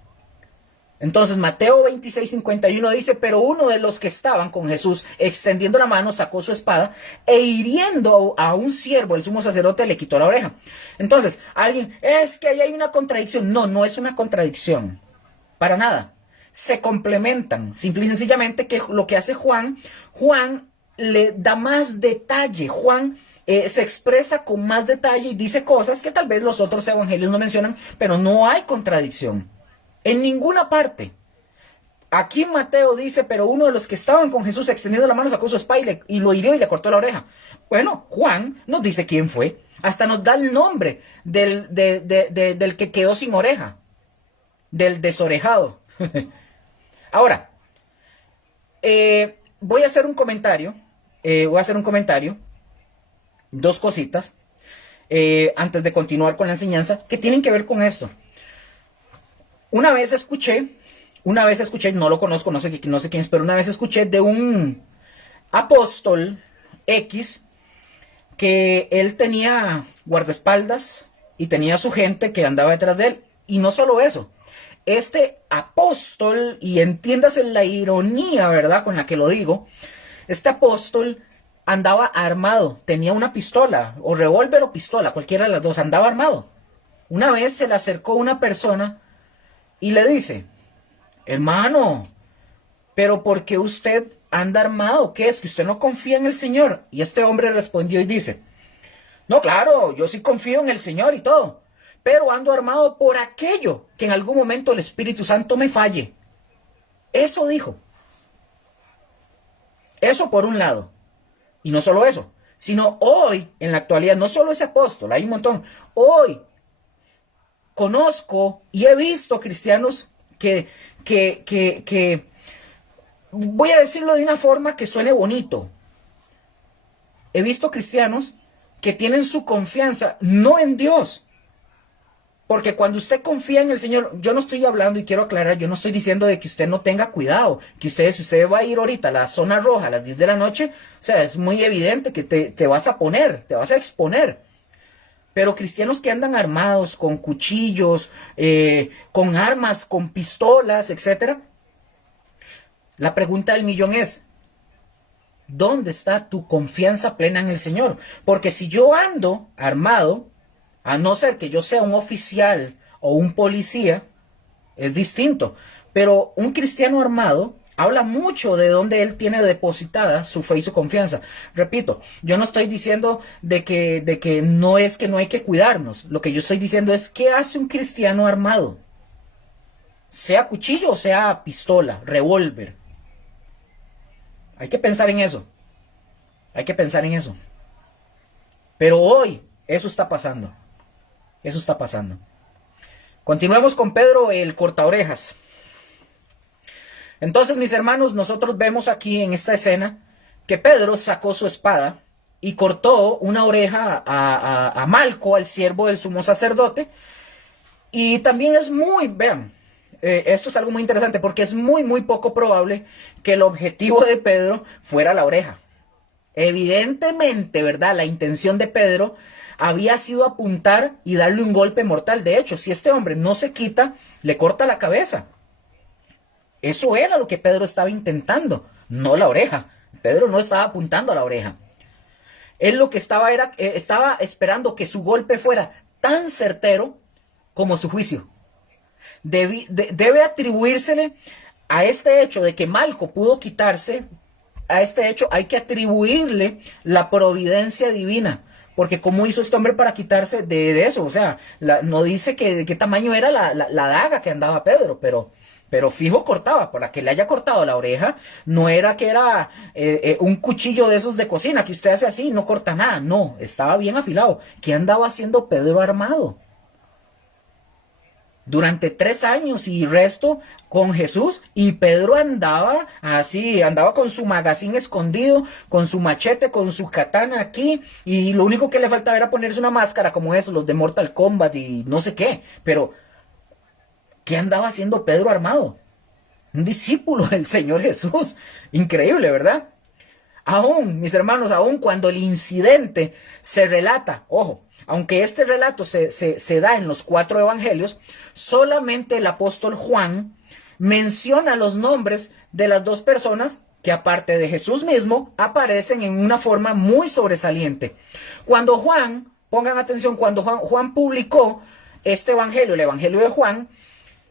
Entonces, Mateo 26:51 dice, pero uno de los que estaban con Jesús, extendiendo la mano, sacó su espada e hiriendo a un siervo, el sumo sacerdote, le quitó la oreja. Entonces, alguien, es que ahí hay una contradicción. No, no es una contradicción. Para nada. Se complementan. Simple y sencillamente que lo que hace Juan le da más detalle. Juan se expresa con más detalle y dice cosas que tal vez los otros evangelios no mencionan, pero no hay contradicción. En ninguna parte. Aquí Mateo dice, pero uno de los que estaban con Jesús extendiendo la mano sacó su espada y lo hirió y le cortó la oreja. Bueno, Juan nos dice quién fue. Hasta nos da el nombre del que quedó sin oreja. Del desorejado. Ahora, voy a hacer un comentario. Dos cositas. Antes de continuar con la enseñanza, que tienen que ver con esto. Una vez escuché, no lo conozco, no sé quién es, pero una vez escuché de un apóstol X que él tenía guardaespaldas y tenía su gente que andaba detrás de él. Y no solo eso, este apóstol, y entiéndase la ironía, ¿verdad?, con la que lo digo, este apóstol andaba armado, tenía una pistola, o revólver o pistola, cualquiera de las dos, andaba armado. Una vez se le acercó una persona y le dice, hermano, pero ¿por qué usted anda armado? ¿Qué es? ¿Que usted no confía en el Señor? Y este hombre respondió y dice, no, claro, yo sí confío en el Señor y todo, pero ando armado por aquello que en algún momento el Espíritu Santo me falle. Eso dijo. Eso por un lado. Y no solo eso, sino hoy, en la actualidad, no solo ese apóstol, hay un montón. Hoy conozco y he visto cristianos que voy a decirlo de una forma que suene bonito. He visto cristianos que tienen su confianza no en Dios. Porque cuando usted confía en el Señor, yo no estoy hablando, y quiero aclarar, yo no estoy diciendo de que usted no tenga cuidado, que si usted va a ir ahorita a la zona roja a las 10 de la noche, o sea, es muy evidente que te vas a poner, te vas a exponer. Pero cristianos que andan armados con cuchillos, con armas, con pistolas, etc. La pregunta del millón es, ¿dónde está tu confianza plena en el Señor? Porque si yo ando armado, a no ser que yo sea un oficial o un policía, es distinto. Pero un cristiano armado habla mucho de dónde él tiene depositada su fe y su confianza. Repito, yo no estoy diciendo de que no es que no hay que cuidarnos. Lo que yo estoy diciendo es, ¿qué hace un cristiano armado? Sea cuchillo o sea pistola, revólver. Hay que pensar en eso. Hay que pensar en eso. Pero hoy eso está pasando. Eso está pasando. Continuemos con Pedro el cortaorejas. Entonces, mis hermanos, nosotros vemos aquí en esta escena que Pedro sacó su espada y cortó una oreja a Malco, al siervo del sumo sacerdote. Y también es muy, vean, esto es algo muy interesante porque es muy poco probable que el objetivo de Pedro fuera la oreja. Evidentemente, ¿verdad? La intención de Pedro había sido apuntar y darle un golpe mortal. De hecho, si este hombre no se quita, le corta la cabeza. Eso era lo que Pedro estaba intentando, no la oreja. Pedro no estaba apuntando a la oreja. Él lo que estaba era, estaba esperando que su golpe fuera tan certero como su juicio. Debe atribuírsele a este hecho de que Malco pudo quitarse. A este hecho hay que atribuirle la providencia divina. Porque ¿cómo hizo este hombre para quitarse de eso? O sea, no dice de qué tamaño era la daga que andaba Pedro, pero fijo cortaba. Para que le haya cortado la oreja, no era que era un cuchillo de esos de cocina, que usted hace así y no corta nada. No, estaba bien afilado. ¿Qué andaba haciendo Pedro armado? Durante 3 años y resto con Jesús, y Pedro andaba así, andaba con su magazín escondido, con su machete, con su katana aquí, y lo único que le faltaba era ponerse una máscara como esos, los de Mortal Kombat y no sé qué. Pero ¿qué andaba haciendo Pedro armado? Un discípulo del Señor Jesús. Increíble, ¿verdad? Aún, mis hermanos, aún cuando el incidente se relata, ojo, aunque este relato se da en los 4 evangelios, solamente el apóstol Juan menciona los nombres de las 2 personas que, aparte de Jesús mismo, aparecen en una forma muy sobresaliente. Cuando Juan, pongan atención, cuando Juan publicó este evangelio, el evangelio de Juan,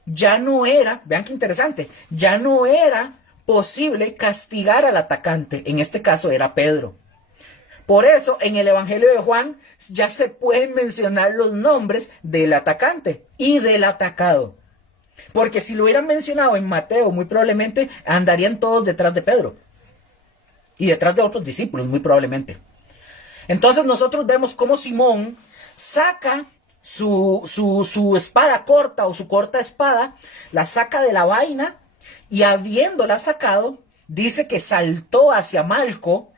ya no era, vean qué interesante, ya no era posible castigar al atacante. En este caso era Pedro. Por eso, en el Evangelio de Juan ya se pueden mencionar los nombres del atacante y del atacado. Porque si lo hubieran mencionado en Mateo, muy probablemente andarían todos detrás de Pedro. Y detrás de otros discípulos, muy probablemente. Entonces nosotros vemos cómo Simón saca su espada corta o su corta espada, la saca de la vaina y habiéndola sacado, dice que saltó hacia Malco,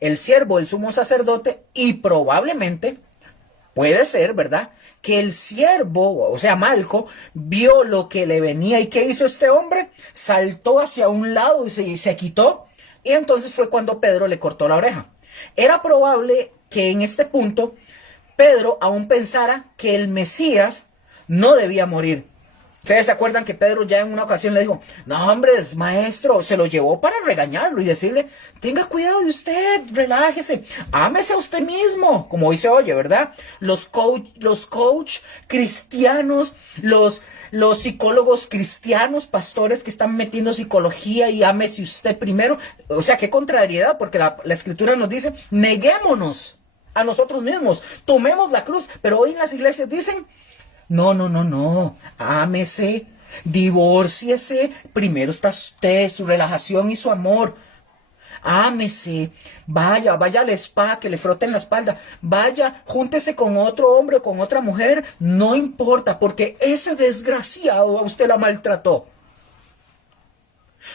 el siervo del sumo sacerdote, y probablemente puede ser, ¿verdad?, que el siervo, o sea, Malco, vio lo que le venía. ¿Y qué hizo este hombre? Saltó hacia un lado y se quitó. Y entonces fue cuando Pedro le cortó la oreja. Era probable que en este punto Pedro aún pensara que el Mesías no debía morir. Ustedes se acuerdan que Pedro ya en una ocasión le dijo, no hombre, maestro, se lo llevó para regañarlo y decirle, tenga cuidado de usted, relájese, ámese a usted mismo, como hoy se oye, ¿verdad? Los coach cristianos, los psicólogos cristianos, pastores que están metiendo psicología y ámese usted primero. O sea, qué contrariedad, porque la escritura nos dice, neguémonos a nosotros mismos, tomemos la cruz, pero hoy en las iglesias dicen, no, ámese, divórciese, primero está usted, su relajación y su amor, ámese, vaya al spa, que le froten la espalda, vaya, júntese con otro hombre o con otra mujer, no importa, porque ese desgraciado a usted la maltrató.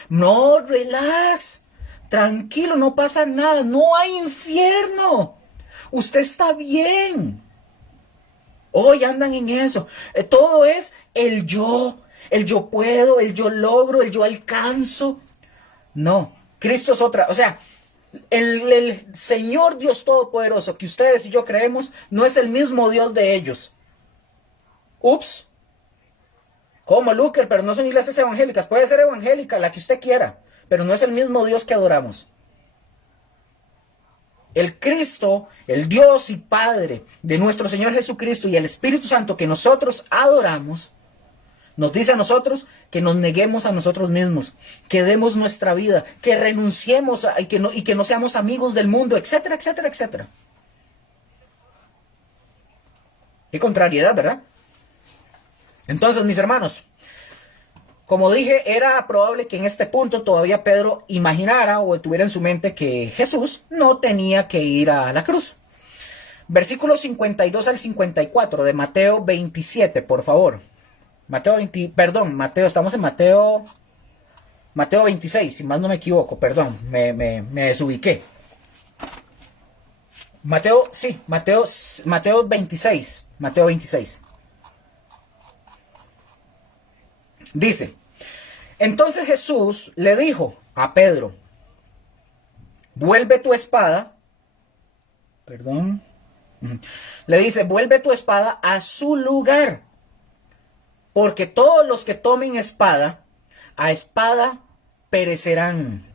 No, relax, tranquilo, no pasa nada, no hay infierno, usted está bien. Hoy andan en eso. Todo es el yo puedo, el yo logro, el yo alcanzo. No, Cristo es otra. O sea, el Señor Dios Todopoderoso que ustedes y yo creemos no es el mismo Dios de ellos. Ups. Como Luker, pero no son iglesias evangélicas. Puede ser evangélica, la que usted quiera, pero no es el mismo Dios que adoramos. El Cristo, el Dios y Padre de nuestro Señor Jesucristo y el Espíritu Santo que nosotros adoramos, Nos dice a nosotros que nos neguemos a nosotros mismos, que demos nuestra vida, que renunciemos y que no seamos amigos del mundo, etcétera, etcétera, etcétera. Qué contrariedad, ¿verdad? Entonces, mis hermanos, como dije, era probable que en este punto todavía Pedro imaginara o tuviera en su mente que Jesús no tenía que ir a la cruz. Versículos 52 al 54 de Mateo 27, por favor. Mateo 26, si más no me equivoco, perdón, me desubiqué. Mateo 26, Mateo 26. Dice, entonces Jesús le dijo a Pedro, vuelve tu espada, le dice, vuelve tu espada a su lugar, porque todos los que tomen espada, a espada perecerán.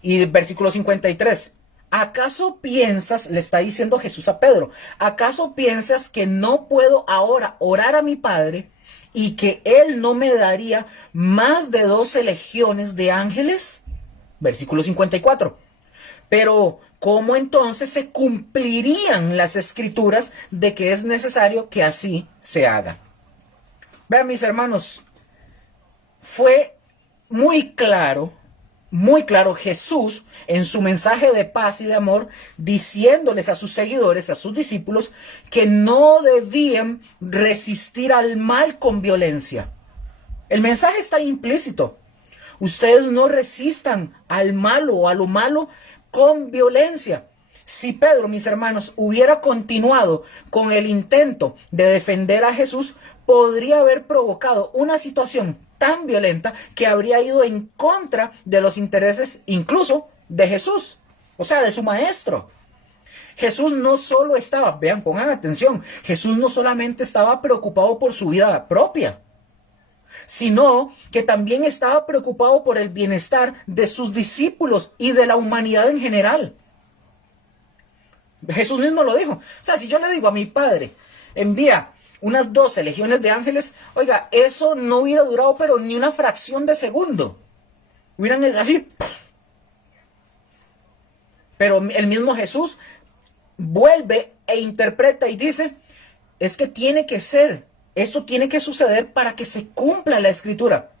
Y versículo 53, ¿acaso piensas, le está diciendo Jesús a Pedro, ¿acaso piensas que no puedo ahora orar a mi Padre y que Él no me daría más de 12 legiones de ángeles? Versículo 54. Pero, ¿cómo entonces se cumplirían las escrituras de que es necesario que así se haga? Vean, mis hermanos, fue muy claro Jesús en su mensaje de paz y de amor, diciéndoles a sus seguidores, a sus discípulos, que no debían resistir al mal con violencia. El mensaje está implícito. Ustedes no resistan al malo o a lo malo con violencia. Si Pedro, mis hermanos, hubiera continuado con el intento de defender a Jesús, podría haber provocado una situación tan violenta que habría ido en contra de los intereses incluso de Jesús, o sea, de su maestro. Jesús no solo estaba, vean, pongan atención, Jesús no solamente estaba preocupado por su vida propia, sino que también estaba preocupado por el bienestar de sus discípulos y de la humanidad en general. Jesús mismo lo dijo. O sea, si yo le digo a mi Padre, envía unas 12 legiones de ángeles, oiga, eso no hubiera durado pero ni una fracción de segundo. Hubieran así. Pero el mismo Jesús vuelve e interpreta y dice, es que tiene que ser, esto tiene que suceder para que se cumpla la escritura.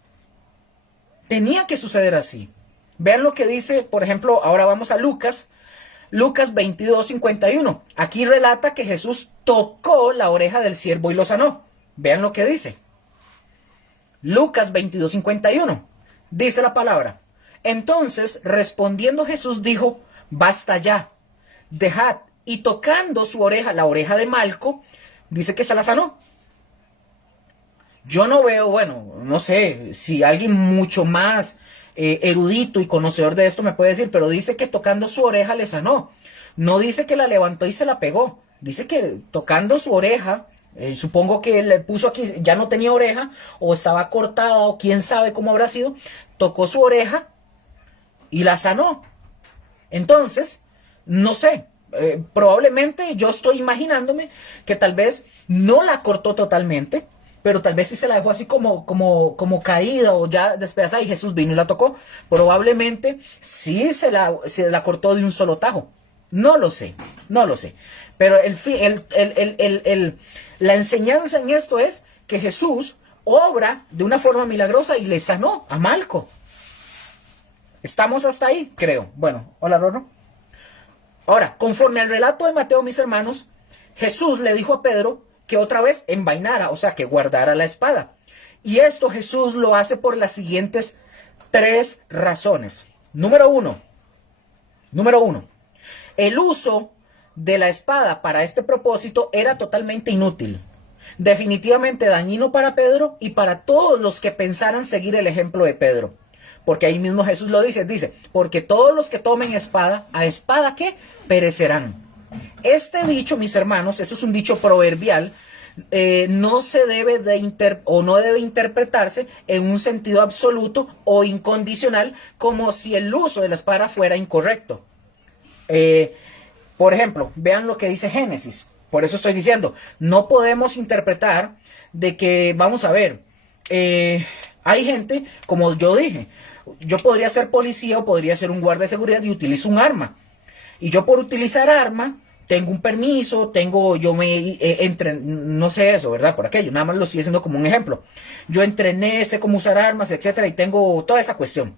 Tenía que suceder así. Vean lo que dice, por ejemplo, ahora vamos a Lucas 22:51. Aquí relata que Jesús tocó la oreja del siervo y lo sanó. Vean lo que dice. Lucas 22:51. Dice la palabra. Entonces, respondiendo Jesús dijo, basta ya, dejad. Y tocando su oreja, la oreja de Malco, dice que se la sanó. Yo no veo, bueno, no sé, si alguien mucho más erudito y conocedor de esto me puede decir, pero dice que tocando su oreja le sanó. No dice que la levantó y se la pegó. Dice que tocando su oreja, supongo que le puso aquí, ya no tenía oreja, o estaba cortada, o quién sabe cómo habrá sido, tocó su oreja y la sanó. Entonces, no sé, probablemente yo estoy imaginándome que tal vez no la cortó totalmente, pero tal vez sí se la dejó así como caída o ya despedazada y Jesús vino y la tocó. Probablemente sí se la cortó de un solo tajo. No lo sé. Pero la enseñanza en esto es que Jesús obra de una forma milagrosa y le sanó a Malco. ¿Estamos hasta ahí? Creo. Bueno, hola Rorro. Ahora, conforme al relato de Mateo, mis hermanos, Jesús le dijo a Pedro que otra vez envainara, o sea, que guardara la espada. Y esto Jesús lo hace por las siguientes 3 razones. Número uno, el uso de la espada para este propósito era totalmente inútil. Definitivamente dañino para Pedro y para todos los que pensaran seguir el ejemplo de Pedro. Porque ahí mismo Jesús lo dice, porque todos los que tomen espada, ¿a espada qué? Perecerán. Este dicho, mis hermanos, eso es un dicho proverbial, no se debe no debe interpretarse en un sentido absoluto o incondicional como si el uso de la espada fuera incorrecto. Por ejemplo, vean lo que dice Génesis. Por eso estoy diciendo, no podemos interpretar de que, vamos a ver, hay gente, como yo dije, yo podría ser policía o podría ser un guardia de seguridad y utilizo un arma. Y yo por utilizar arma, tengo un permiso, yo me no sé eso, ¿verdad? Por aquello, nada más lo estoy haciendo como un ejemplo. Yo entrené, sé cómo usar armas, etcétera, y tengo toda esa cuestión.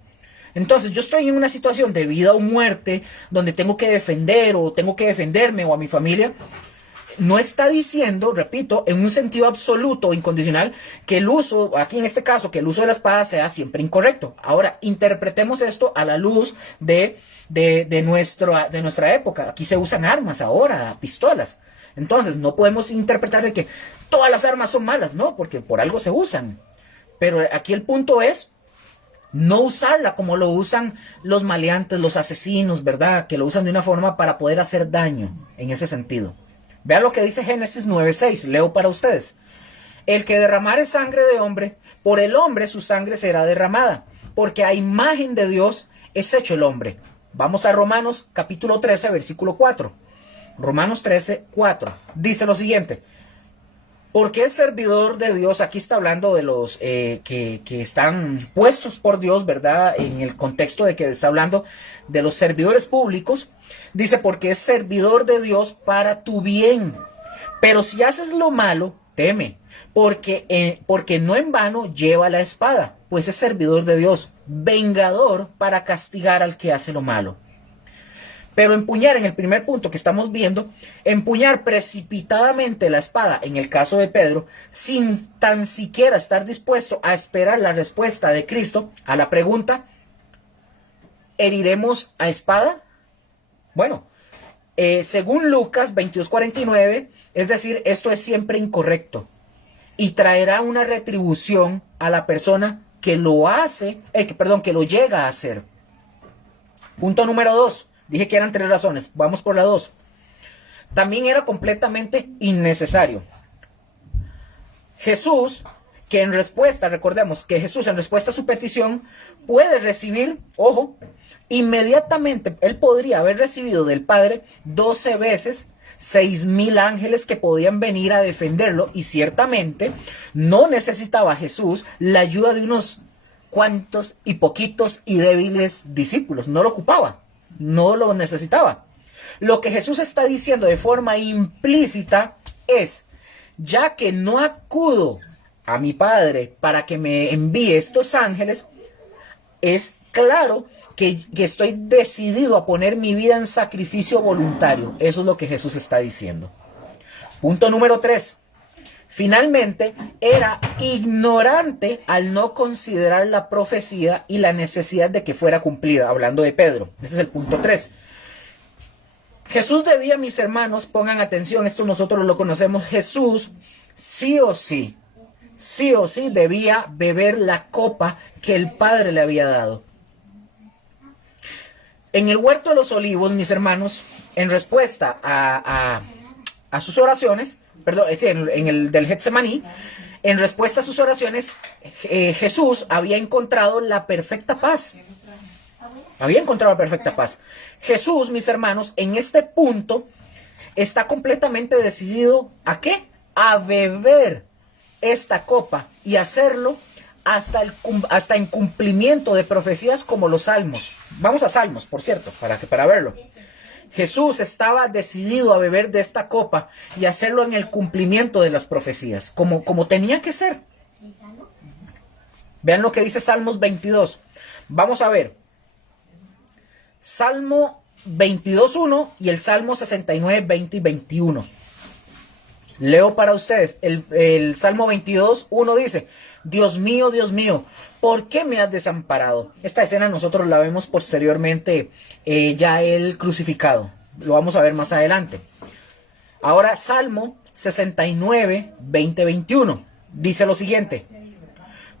Entonces yo estoy en una situación de vida o muerte donde tengo que defender o tengo que defenderme o a mi familia. No está diciendo, repito, en un sentido absoluto o incondicional, que el uso, aquí en este caso, que el uso de la espada sea siempre incorrecto. Ahora, interpretemos esto a la luz de nuestra época. Aquí se usan armas ahora, pistolas. Entonces, no podemos interpretar de que todas las armas son malas, ¿no? Porque por algo se usan. Pero aquí el punto es no usarla como lo usan los maleantes, los asesinos, ¿verdad? Que lo usan de una forma para poder hacer daño en ese sentido. Vean lo que dice Génesis 9:6, leo para ustedes. El que derramare sangre de hombre, por el hombre su sangre será derramada, porque a imagen de Dios es hecho el hombre. Vamos a Romanos capítulo 13, versículo 4. Romanos 13, 4. Dice lo siguiente. Porque es servidor de Dios, aquí está hablando de los que están puestos por Dios, ¿verdad? En el contexto de que está hablando de los servidores públicos. Dice, porque es servidor de Dios para tu bien. Pero si haces lo malo, teme, porque no en vano lleva la espada, pues es servidor de Dios, vengador para castigar al que hace lo malo. Pero empuñar, en el primer punto que estamos viendo, empuñar precipitadamente la espada, en el caso de Pedro, sin tan siquiera estar dispuesto a esperar la respuesta de Cristo a la pregunta, ¿heriremos a espada? Bueno, según Lucas 22:49, es decir, esto es siempre incorrecto y traerá una retribución a la persona que lo hace, que lo llega a hacer. Punto número 2. Dije que eran 3 razones. Vamos por la 2. También era completamente innecesario. Jesús, que en respuesta, recordemos que Jesús en respuesta a su petición puede recibir, ojo, inmediatamente, él podría haber recibido del Padre 12 veces 6,000 ángeles que podían venir a defenderlo, y ciertamente no necesitaba Jesús la ayuda de unos cuantos y poquitos y débiles discípulos. No lo ocupaba. No lo necesitaba. Lo que Jesús está diciendo de forma implícita es, ya que no acudo a mi Padre para que me envíe estos ángeles, es claro que estoy decidido a poner mi vida en sacrificio voluntario. Eso es lo que Jesús está diciendo. Punto número 3. Finalmente, era ignorante al no considerar la profecía y la necesidad de que fuera cumplida, hablando de Pedro. Ese es el punto 3. Jesús debía, mis hermanos, pongan atención, esto nosotros lo conocemos, Jesús sí o sí debía beber la copa que el Padre le había dado. En el huerto de los olivos, mis hermanos, en respuesta a sus oraciones, perdón, en el del Getsemaní, en respuesta a sus oraciones, Jesús había encontrado la perfecta paz. Había encontrado la perfecta paz. Jesús, mis hermanos, en este punto está completamente decidido ¿a qué? A beber esta copa y hacerlo hasta en cumplimiento de profecías como los salmos. Vamos a Salmos, por cierto, para verlo. Jesús estaba decidido a beber de esta copa y hacerlo en el cumplimiento de las profecías, como tenía que ser. Vean lo que dice Salmos 22. Vamos a ver. Salmo 22:1 y el Salmo 69:20 y 21. Leo para ustedes. El Salmo 22:1 dice, Dios mío, ¿por qué me has desamparado? Esta escena nosotros la vemos posteriormente, ya él crucificado. Lo vamos a ver más adelante. Ahora Salmo 69:20, 21. Dice lo siguiente.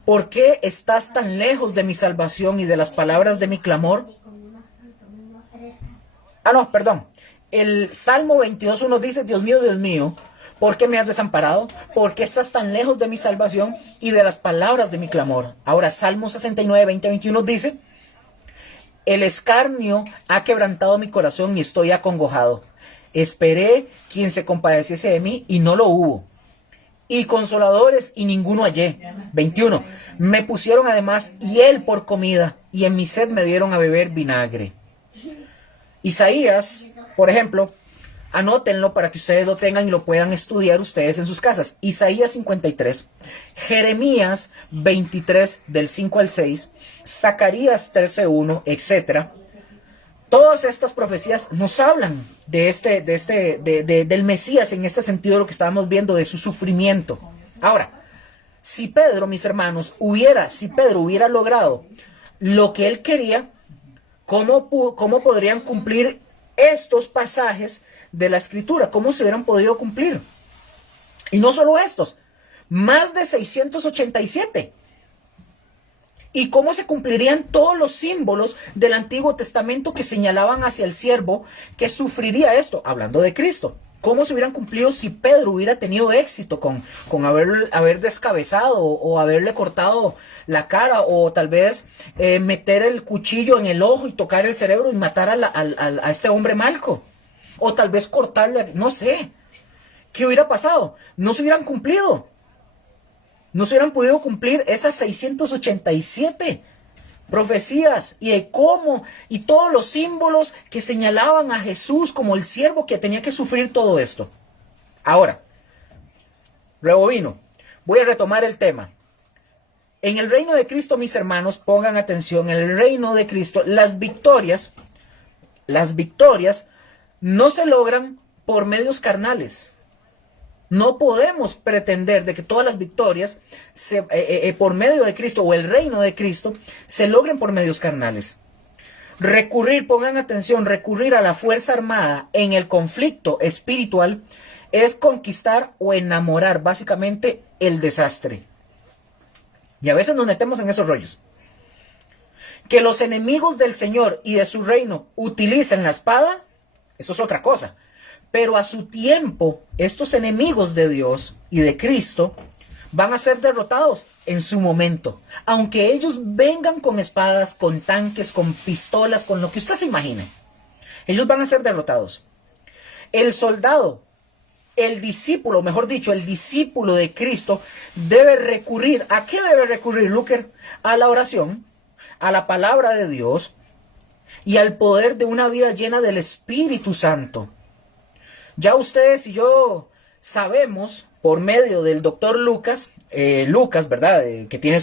¿Por qué estás tan lejos de mi salvación y de las palabras de mi clamor? El Salmo 22:1 dice, Dios mío, ¿por qué me has desamparado? ¿Por qué estás tan lejos de mi salvación y de las palabras de mi clamor? Ahora, Salmo 69:20, 21 dice, el escarnio ha quebrantado mi corazón y estoy acongojado. Esperé quien se compadeciese de mí y no lo hubo. y consoladores, y ninguno hallé. 21. Me pusieron además hiel por comida, y en mi sed me dieron a beber vinagre. Isaías, por ejemplo, anótenlo para que ustedes lo tengan y lo puedan estudiar ustedes en sus casas. Isaías 53, Jeremías 23 del 5 al 6, Zacarías 13:1, etc. Todas estas profecías nos hablan del Mesías en este sentido de lo que estábamos viendo, de su sufrimiento. Ahora, si Pedro, mis hermanos, si Pedro hubiera logrado lo que él quería, ¿cómo podrían cumplir estos pasajes de la Escritura? ¿Cómo se hubieran podido cumplir? Y no solo estos, más de 687. ¿Y cómo se cumplirían todos los símbolos del Antiguo Testamento que señalaban hacia el siervo que sufriría esto? Hablando de Cristo. ¿Cómo se hubieran cumplido si Pedro hubiera tenido éxito con haber descabezado o haberle cortado la cara, o tal vez meter el cuchillo en el ojo y tocar el cerebro y matar a este hombre Malco? O tal vez cortarle, no sé. ¿Qué hubiera pasado? No se hubieran cumplido. No se hubieran podido cumplir esas 687 profecías y todos los símbolos que señalaban a Jesús como el siervo que tenía que sufrir todo esto. Ahora, rebobino, voy a retomar el tema. En el reino de Cristo, mis hermanos, pongan atención, en el reino de Cristo, las victorias no se logran por medios carnales. No podemos pretender de que todas las victorias por medio de Cristo o el reino de Cristo se logren por medios carnales. Pongan atención, recurrir a la fuerza armada en el conflicto espiritual es conquistar o enamorar básicamente el desastre. Y a veces nos metemos en esos rollos. Que los enemigos del Señor y de su reino utilicen la espada, eso es otra cosa. Pero a su tiempo, estos enemigos de Dios y de Cristo van a ser derrotados en su momento. Aunque ellos vengan con espadas, con tanques, con pistolas, con lo que usted se imagine. Ellos van a ser derrotados. El soldado, el discípulo, mejor dicho, el discípulo de Cristo debe recurrir. ¿A qué debe recurrir, Luker? A la oración, a la palabra de Dios y al poder de una vida llena del Espíritu Santo. Ya ustedes y yo sabemos por medio del doctor Lucas, ¿verdad? Que tiene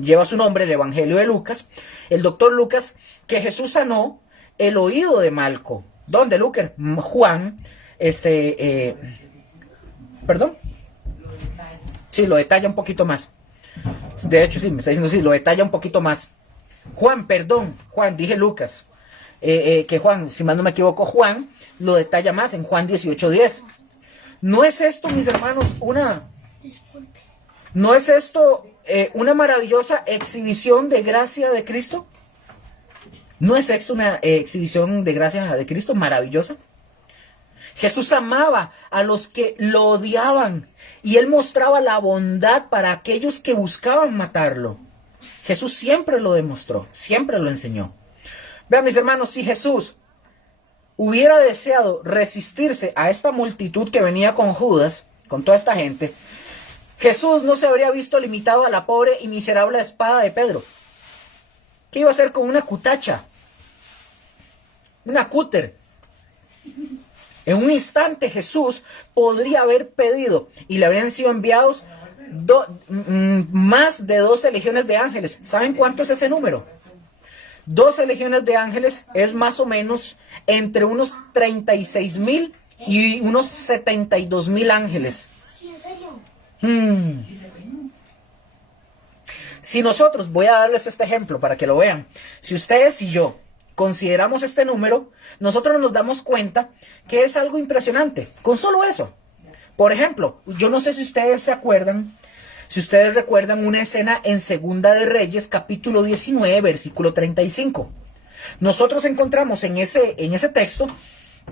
lleva su nombre, el Evangelio de Lucas, el doctor Lucas, que Jesús sanó el oído de Malco. ¿Dónde, Lucas? Juan, ¿perdón? Sí, lo detalla un poquito más. De hecho, sí, me está diciendo, sí, lo detalla un poquito más. Juan, dije Lucas. Que Juan, si más no me equivoco, Juan lo detalla más en Juan 18:10. ¿No es esto, mis hermanos, una maravillosa exhibición de gracia de Cristo? ¿No es esto una exhibición de gracia de Cristo maravillosa? Jesús amaba a los que lo odiaban y él mostraba la bondad para aquellos que buscaban matarlo. Jesús siempre lo demostró, siempre lo enseñó. Vean, mis hermanos, si Jesús hubiera deseado resistirse a esta multitud que venía con Judas, con toda esta gente, Jesús no se habría visto limitado a la pobre y miserable espada de Pedro. ¿Qué iba a hacer con una cutacha? Una cúter. En un instante Jesús podría haber pedido y le habrían sido enviados más de 12 legiones de ángeles. ¿Saben cuánto es ese número? 12 legiones de ángeles es más o menos entre unos 36,000 y unos 72,000 ángeles. Si nosotros, voy a darles este ejemplo para que lo vean. Si ustedes y yo consideramos este número, nosotros nos damos cuenta que es algo impresionante. Con solo eso. Por ejemplo, yo no sé si ustedes se acuerdan. Si ustedes recuerdan una escena en Segunda de Reyes, capítulo 19, versículo 35. Nosotros encontramos en ese texto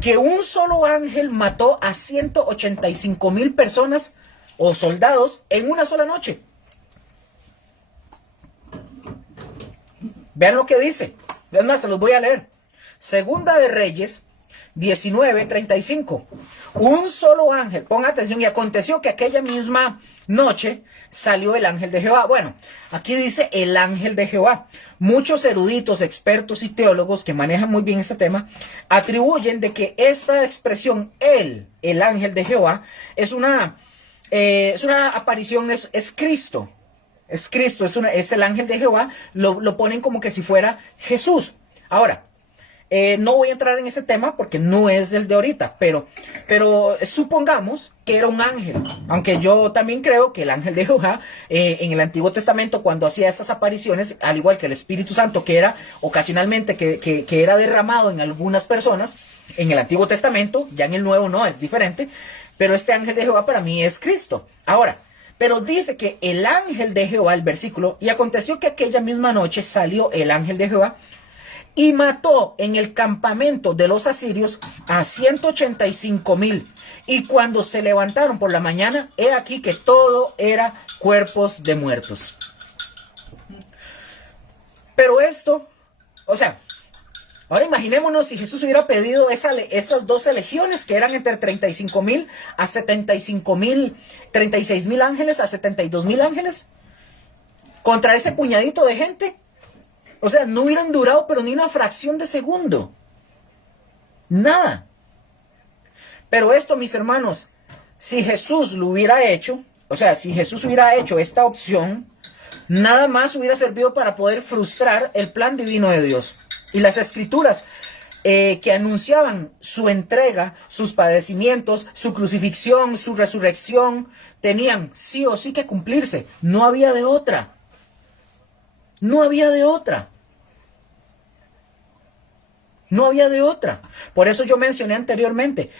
que un solo ángel mató a 185,000 personas o soldados en una sola noche. Vean lo que dice. Es más, se los voy a leer. Segunda de Reyes, 19:35. Un solo ángel, ponga atención, y aconteció que aquella misma noche salió el ángel de Jehová. Bueno, aquí dice el ángel de Jehová. Muchos eruditos, expertos y teólogos que manejan muy bien este tema, atribuyen de que esta expresión, el ángel de Jehová, es una aparición, es Cristo. Es Cristo, es el ángel de Jehová, lo ponen como que si fuera Jesús. Ahora, no voy a entrar en ese tema porque no es el de ahorita, pero supongamos que era un ángel, aunque yo también creo que el ángel de Jehová en el Antiguo Testamento, cuando hacía estas apariciones, al igual que el Espíritu Santo, que era ocasionalmente que era derramado en algunas personas, en el Antiguo Testamento, ya en el Nuevo no, es diferente, pero este ángel de Jehová para mí es Cristo. Ahora, pero dice que el ángel de Jehová, el versículo, y aconteció que aquella misma noche salió el ángel de Jehová y mató en el campamento de los asirios a 185,000. Y cuando se levantaron por la mañana, he aquí que todo era cuerpos de muertos. Pero esto, o sea, ahora imaginémonos si Jesús hubiera pedido esas 12 legiones que eran entre 35,000 a 75,000, 36,000 ángeles a 72,000 ángeles contra ese puñadito de gente. O sea, no hubieran durado pero ni una fracción de segundo. Nada. Pero esto, mis hermanos, si Jesús lo hubiera hecho, o sea, si Jesús hubiera hecho esta opción, nada más hubiera servido para poder frustrar el plan divino de Dios. Y las escrituras que anunciaban su entrega, sus padecimientos, su crucifixión, su resurrección, tenían sí o sí que cumplirse. No había de otra. No había de otra. No había de otra. Por eso yo mencioné anteriormente,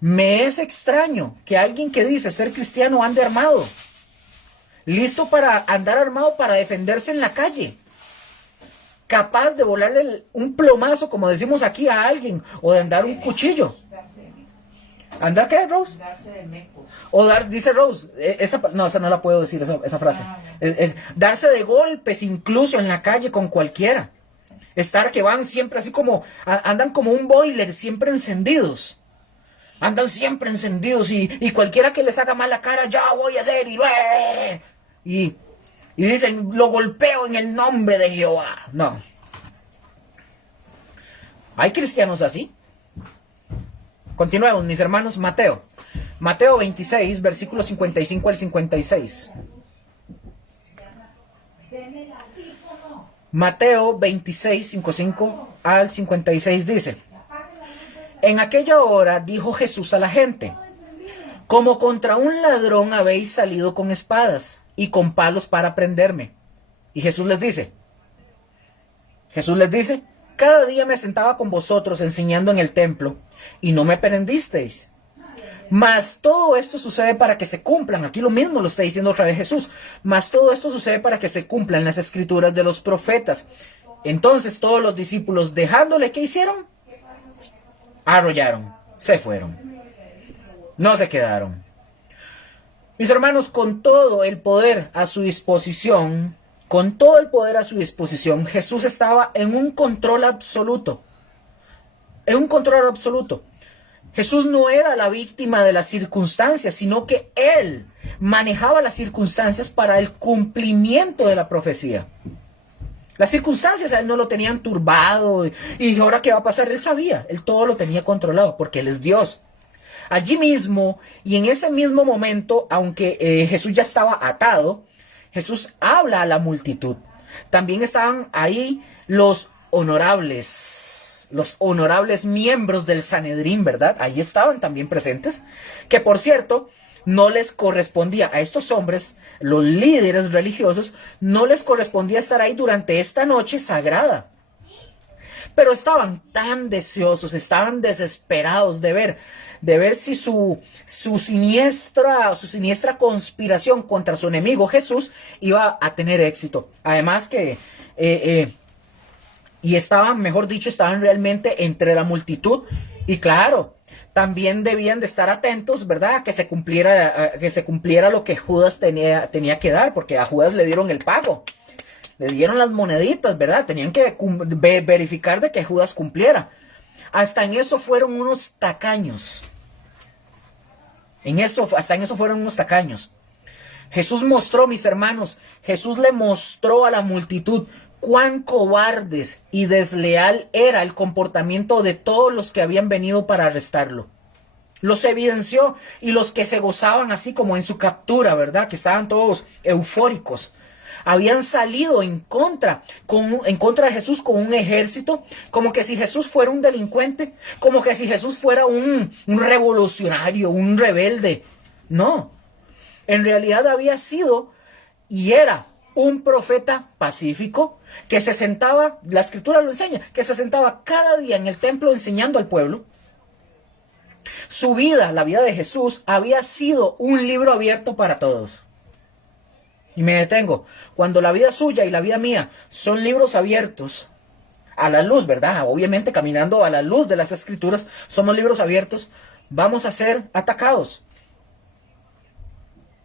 me es extraño que alguien que dice ser cristiano ande armado. Listo para andar armado para defenderse en la calle. Capaz de volarle un plomazo, como decimos aquí, a alguien. O de andar un cuchillo. ¿Andar qué, Rose? Darse de mecos. O dice Rose, esa no la puedo decir, esa frase. Darse de golpes incluso en la calle con cualquiera. Estar que van siempre así como, andan como un boiler, siempre encendidos. Andan siempre encendidos y cualquiera que les haga mala cara, ya voy a hacer y dicen, lo golpeo en el nombre de Jehová. No. ¿Hay cristianos así? Continuemos, mis hermanos. Mateo 26, versículos 55 al 56. Mateo 26, 55 al 56 dice: En aquella hora dijo Jesús a la gente: como contra un ladrón habéis salido con espadas y con palos para prenderme. Y Jesús les dice, cada día me sentaba con vosotros enseñando en el templo y no me prendisteis. Mas todo esto sucede para que se cumplan. Aquí lo mismo lo está diciendo otra vez Jesús. Mas todo esto sucede para que se cumplan las escrituras de los profetas. Entonces todos los discípulos, dejándole, ¿qué hicieron? Arrollaron, se fueron. No se quedaron. Mis hermanos, con todo el poder a su disposición, Jesús estaba en un control absoluto. En un control absoluto. Jesús no era la víctima de las circunstancias, sino que Él manejaba las circunstancias para el cumplimiento de la profecía. Las circunstancias a Él no lo tenían turbado y ahora qué va a pasar, Él sabía, Él todo lo tenía controlado porque Él es Dios. Allí mismo y en ese mismo momento, aunque Jesús ya estaba atado, Jesús habla a la multitud. También estaban ahí los honorables miembros del Sanedrín, ¿verdad? Ahí estaban también presentes, que por cierto, no les correspondía a estos hombres, los líderes religiosos, no les correspondía estar ahí durante esta noche sagrada. Pero estaban tan deseosos, estaban desesperados de ver si su siniestra conspiración contra su enemigo Jesús iba a tener éxito. Además que estaban realmente entre la multitud. Y claro, también debían de estar atentos, ¿verdad? Que se cumpliera lo que Judas tenía que dar, porque a Judas le dieron el pago. Le dieron las moneditas, ¿verdad? Tenían que verificar de que Judas cumpliera. Hasta en eso fueron unos tacaños. Hasta en eso fueron unos tacaños. Jesús mostró, mis hermanos, Jesús le mostró a la multitud cuán cobardes y desleal era el comportamiento de todos los que habían venido para arrestarlo. Los evidenció, y los que se gozaban así como en su captura, ¿verdad? Que estaban todos eufóricos. Habían salido en contra de Jesús con un ejército, como que si Jesús fuera un delincuente, como que si Jesús fuera un revolucionario, un rebelde. No, en realidad había sido y era un profeta pacífico que se sentaba, la escritura lo enseña, que se sentaba cada día en el templo enseñando al pueblo. Su vida, la vida de Jesús, había sido un libro abierto para todos. Y me detengo. Cuando la vida suya y la vida mía son libros abiertos a la luz, ¿verdad? Obviamente caminando a la luz de las escrituras, somos libros abiertos, vamos a ser atacados.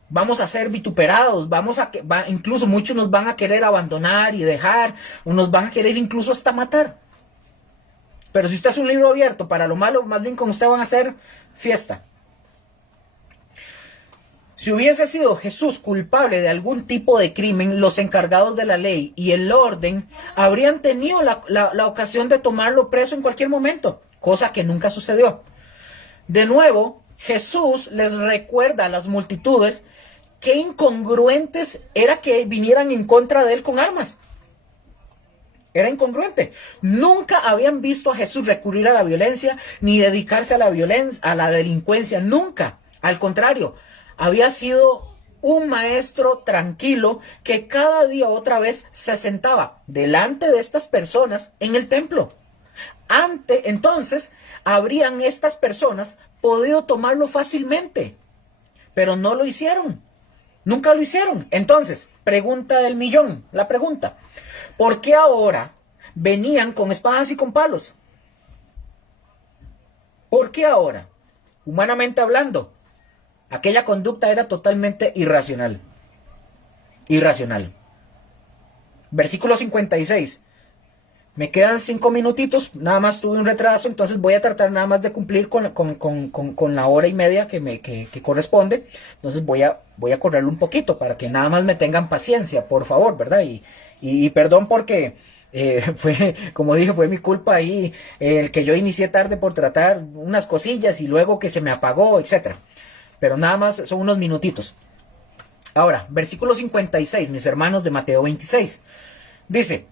Vamos a ser vituperados, incluso muchos nos van a querer abandonar y dejar, o nos van a querer incluso hasta matar. Pero si usted es un libro abierto para lo malo, más bien con usted van a hacer fiesta. Si hubiese sido Jesús culpable de algún tipo de crimen, los encargados de la ley y el orden habrían tenido la ocasión de tomarlo preso en cualquier momento, cosa que nunca sucedió. De nuevo, Jesús les recuerda a las multitudes qué incongruentes era que vinieran en contra de él con armas. Era incongruente. Nunca habían visto a Jesús recurrir a la violencia ni dedicarse a la violencia, a la delincuencia. Nunca. Al contrario, había sido un maestro tranquilo que cada día otra vez se sentaba delante de estas personas en el templo. Entonces, habrían estas personas podido tomarlo fácilmente, pero no lo hicieron. Nunca lo hicieron. Entonces, pregunta del millón, la pregunta: ¿por qué ahora venían con espadas y con palos? ¿Por qué ahora? Humanamente hablando, aquella conducta era totalmente irracional. Irracional. Versículo 56. Me quedan 5 minutitos, nada más tuve un retraso, entonces voy a tratar nada más de cumplir con la hora y media que corresponde. Entonces voy a correrlo un poquito para que nada más me tengan paciencia, por favor, ¿verdad? Y perdón porque como dije, fue mi culpa ahí, el que yo inicié tarde por tratar unas cosillas y luego que se me apagó, etc. Pero nada más son unos minutitos. Ahora, versículo 56, mis hermanos, de Mateo 26. Dice: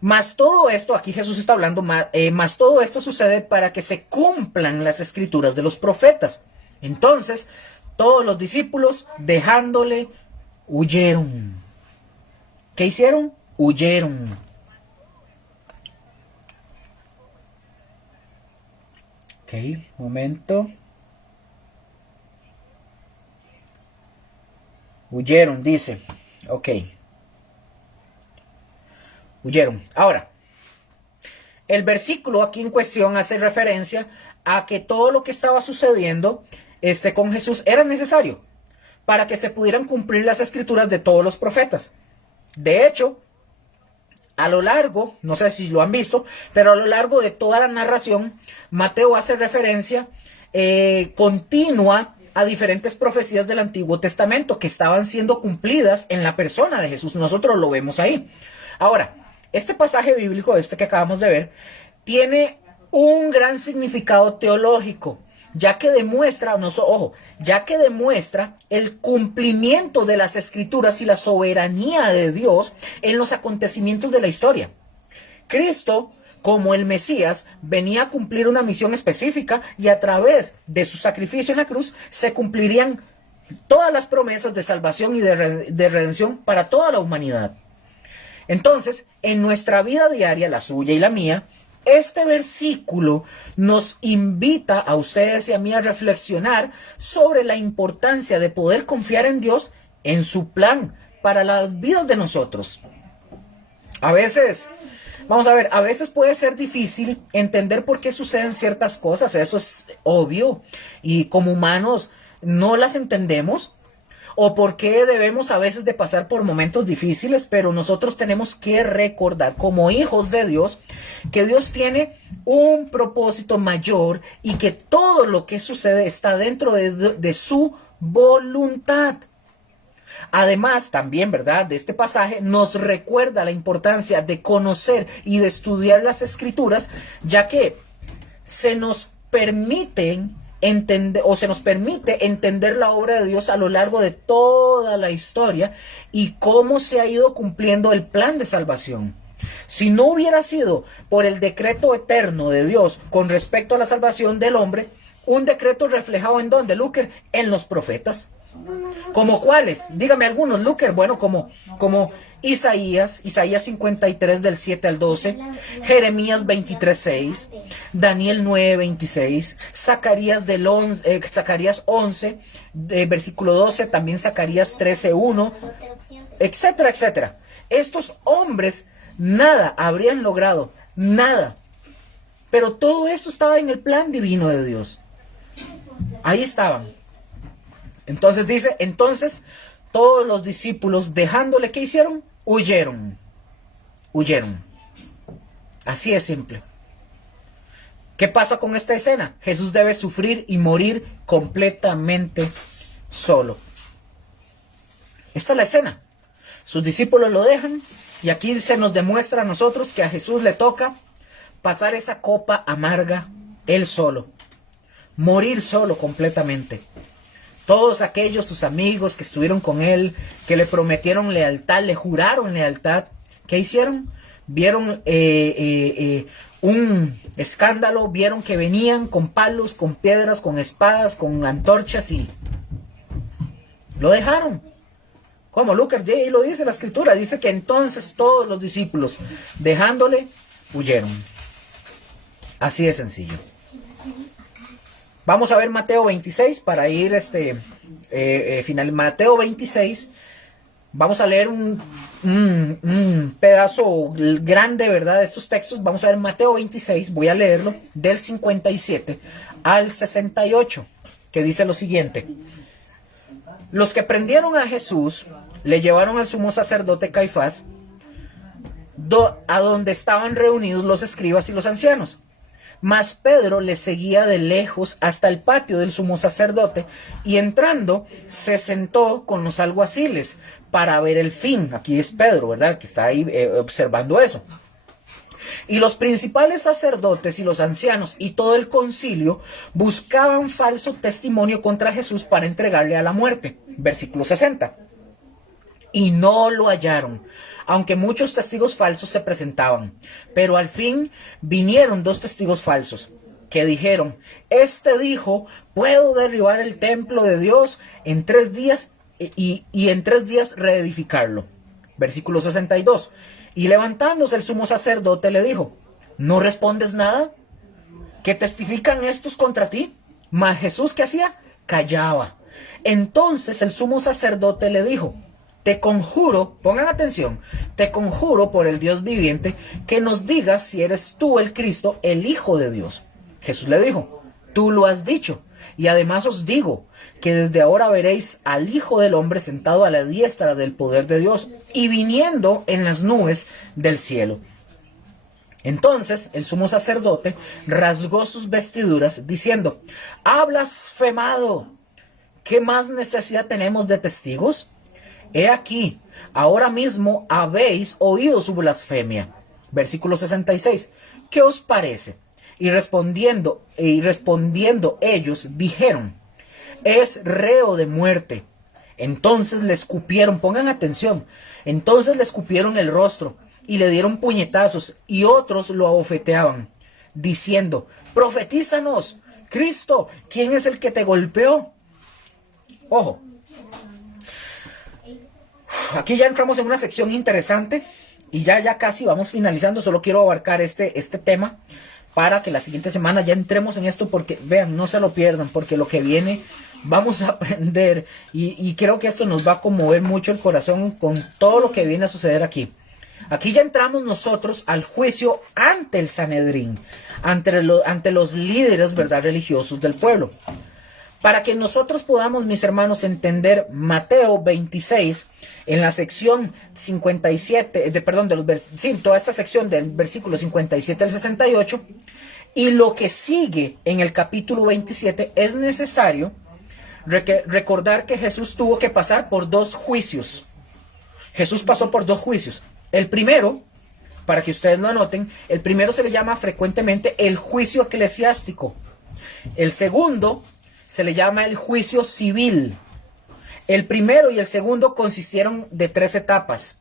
mas todo esto, aquí Jesús está hablando, mas todo esto sucede para que se cumplan las escrituras de los profetas. Entonces, todos los discípulos, dejándole, huyeron. ¿Qué hicieron? Huyeron. Ok, momento. Huyeron, dice. Ok. Huyeron. Ahora, el versículo aquí en cuestión hace referencia a que todo lo que estaba sucediendo con Jesús era necesario para que se pudieran cumplir las escrituras de todos los profetas. De hecho, a lo largo, no sé si lo han visto, pero a lo largo de toda la narración, Mateo hace referencia continua a diferentes profecías del Antiguo Testamento que estaban siendo cumplidas en la persona de Jesús. Nosotros lo vemos ahí. Ahora, este pasaje bíblico, que acabamos de ver, tiene un gran significado teológico, ya que demuestra el cumplimiento de las escrituras y la soberanía de Dios en los acontecimientos de la historia. Cristo, como el Mesías, venía a cumplir una misión específica y a través de su sacrificio en la cruz se cumplirían todas las promesas de salvación y de redención para toda la humanidad. Entonces, en nuestra vida diaria, la suya y la mía, este versículo nos invita a ustedes y a mí a reflexionar sobre la importancia de poder confiar en Dios, en su plan para las vidas de nosotros. A veces puede ser difícil entender por qué suceden ciertas cosas, eso es obvio, y como humanos no las entendemos. o por qué debemos a veces de pasar por momentos difíciles, pero nosotros tenemos que recordar como hijos de Dios que Dios tiene un propósito mayor y que todo lo que sucede está dentro de su voluntad. Además, también, ¿verdad?, de este pasaje nos recuerda la importancia de conocer y de estudiar las Escrituras, ya que se nos permiten entender o se nos permite entender la obra de Dios a lo largo de toda la historia y cómo se ha ido cumpliendo el plan de salvación. Si no hubiera sido por el decreto eterno de Dios con respecto a la salvación del hombre, un decreto reflejado ¿en dónde, Luker? En los profetas. ¿Como cuáles? Dígame algunos, Luker. Bueno, como Isaías 53 del 7 al 12, Jeremías 23, 6, Daniel 9, 26, Zacarías 11, versículo 12, también Zacarías 13, 1, etcétera, etcétera. Estos hombres nada habrían logrado, nada. Pero todo eso estaba en el plan divino de Dios. Ahí estaban. Entonces dice, todos los discípulos dejándole, ¿qué hicieron? Huyeron. Así es simple. ¿Qué pasa con esta escena? Jesús debe sufrir y morir completamente solo. Esta es la escena. Sus discípulos lo dejan y aquí se nos demuestra a nosotros que a Jesús le toca pasar esa copa amarga él solo. Morir solo completamente. Todos aquellos, sus amigos que estuvieron con él, que le prometieron lealtad, le juraron lealtad, ¿qué hicieron? Vieron un escándalo, vieron que venían con palos, con piedras, con espadas, con antorchas y lo dejaron. Como Lucas lo dice la escritura, dice que entonces todos los discípulos, dejándole, huyeron. Así de sencillo. Vamos a ver Mateo 26 para ir final. Mateo 26. Vamos a leer un pedazo grande, ¿verdad?, de estos textos. Vamos a ver Mateo 26. Voy a leerlo del 57 al 68, que dice lo siguiente. Los que prendieron a Jesús le llevaron al sumo sacerdote Caifás, a donde estaban reunidos los escribas y los ancianos. Mas Pedro le seguía de lejos hasta el patio del sumo sacerdote y entrando se sentó con los alguaciles para ver el fin. Aquí es Pedro, ¿verdad?, que está ahí observando eso. Y los principales sacerdotes y los ancianos y todo el concilio buscaban falso testimonio contra Jesús para entregarle a la muerte. Versículo 60. Y no lo hallaron, aunque muchos testigos falsos se presentaban. Pero al fin vinieron 2 testigos falsos, que dijeron, este dijo, puedo derribar el templo de Dios en 3 días y en 3 días reedificarlo. Versículo 62. Y levantándose el sumo sacerdote le dijo, ¿no respondes nada? ¿Qué testifican estos contra ti? Mas Jesús, ¿qué hacía? Callaba. Entonces el sumo sacerdote le dijo, te conjuro, pongan atención, te conjuro por el Dios viviente que nos digas si eres tú el Cristo, el Hijo de Dios. Jesús le dijo, tú lo has dicho, y además os digo que desde ahora veréis al Hijo del Hombre sentado a la diestra del poder de Dios y viniendo en las nubes del cielo. Entonces el sumo sacerdote rasgó sus vestiduras diciendo, ha blasfemado, ¿qué más necesidad tenemos de testigos? He aquí, ahora mismo habéis oído su blasfemia. Versículo 66. ¿Qué os parece? Y respondiendo ellos dijeron, es reo de muerte. Entonces le escupieron, pongan atención, entonces le escupieron el rostro y le dieron puñetazos y otros lo abofeteaban, diciendo, profetízanos, Cristo, ¿quién es el que te golpeó? Ojo. Aquí ya entramos en una sección interesante y ya casi vamos finalizando. Solo quiero abarcar este tema para que la siguiente semana ya entremos en esto, porque vean, no se lo pierdan, porque lo que viene vamos a aprender y creo que esto nos va a conmover mucho el corazón con todo lo que viene a suceder aquí. Aquí ya entramos nosotros al juicio ante el Sanedrín, ante los líderes, ¿verdad?, religiosos del pueblo. Para que nosotros podamos, mis hermanos, entender Mateo 26 en la sección 57, toda esta sección del versículo 57 al 68, y lo que sigue en el capítulo 27, es necesario recordar que Jesús tuvo que pasar por dos juicios. Jesús pasó por dos juicios. El primero, para que ustedes lo anoten, el primero se le llama frecuentemente el juicio eclesiástico. El segundo se le llama el juicio civil. El primero y el segundo consistieron de 3 etapas.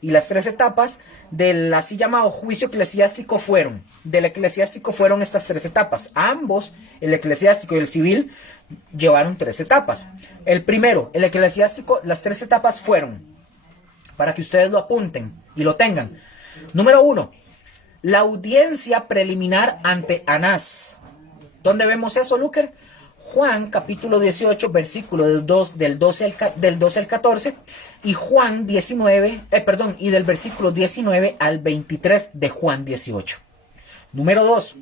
Y las 3 etapas del así llamado juicio eclesiástico fueron estas 3 etapas. Ambos, el eclesiástico y el civil, llevaron 3 etapas. El primero, el eclesiástico, las 3 etapas fueron, para que ustedes lo apunten y lo tengan. Número 1, la audiencia preliminar ante Anás. ¿Dónde vemos eso, Luker? Juan capítulo 18, versículo del 12 al 14, y Juan 19, y del versículo 19 al 23 de Juan 18. Número 2,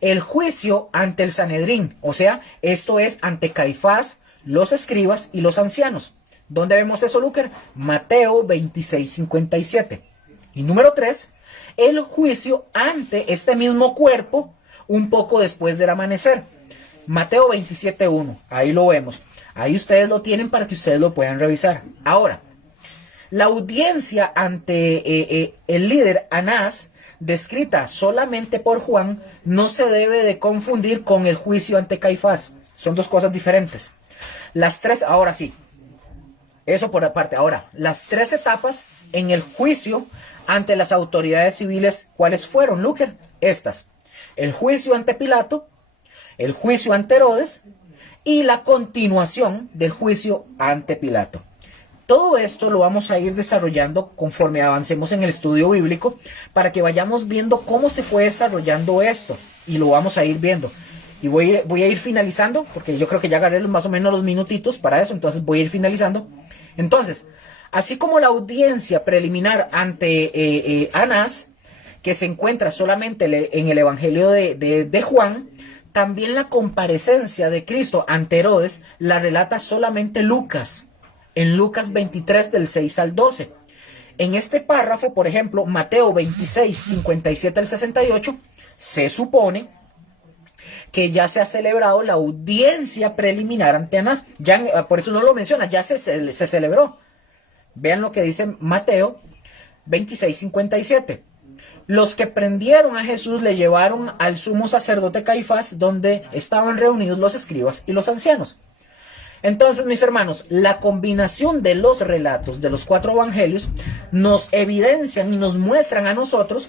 el juicio ante el Sanedrín, o sea, esto es ante Caifás, los escribas y los ancianos. ¿Dónde vemos eso, Luker? Mateo 26, 57. Y número 3, el juicio ante este mismo cuerpo un poco después del amanecer. Mateo 27:1, ahí lo vemos. Ahí ustedes lo tienen para que ustedes lo puedan revisar. Ahora, la audiencia ante el líder Anás, descrita solamente por Juan, no se debe de confundir con el juicio ante Caifás. Son dos cosas diferentes. Las 3, ahora sí, eso por aparte. Ahora, las 3 etapas en el juicio ante las autoridades civiles, ¿cuáles fueron, Luker? Estas: el juicio ante Pilato, el juicio ante Herodes y la continuación del juicio ante Pilato. Todo esto lo vamos a ir desarrollando conforme avancemos en el estudio bíblico, para que vayamos viendo cómo se fue desarrollando esto, y lo vamos a ir viendo. Y voy a ir finalizando, porque yo creo que ya agarré más o menos los minutitos para eso, entonces voy a ir finalizando. Entonces, así como la audiencia preliminar ante Anás, que se encuentra solamente en el Evangelio de Juan, también la comparecencia de Cristo ante Herodes la relata solamente Lucas, en Lucas 23 del 6 al 12. En este párrafo, por ejemplo, Mateo 26, 57 al 68, se supone que ya se ha celebrado la audiencia preliminar ante Anás. Ya, por eso no lo menciona, ya se celebró. Vean lo que dice Mateo 26, 57. Los que prendieron a Jesús le llevaron al sumo sacerdote Caifás, donde estaban reunidos los escribas y los ancianos. Entonces, mis hermanos, la combinación de los relatos de los 4 evangelios nos evidencian y nos muestran a nosotros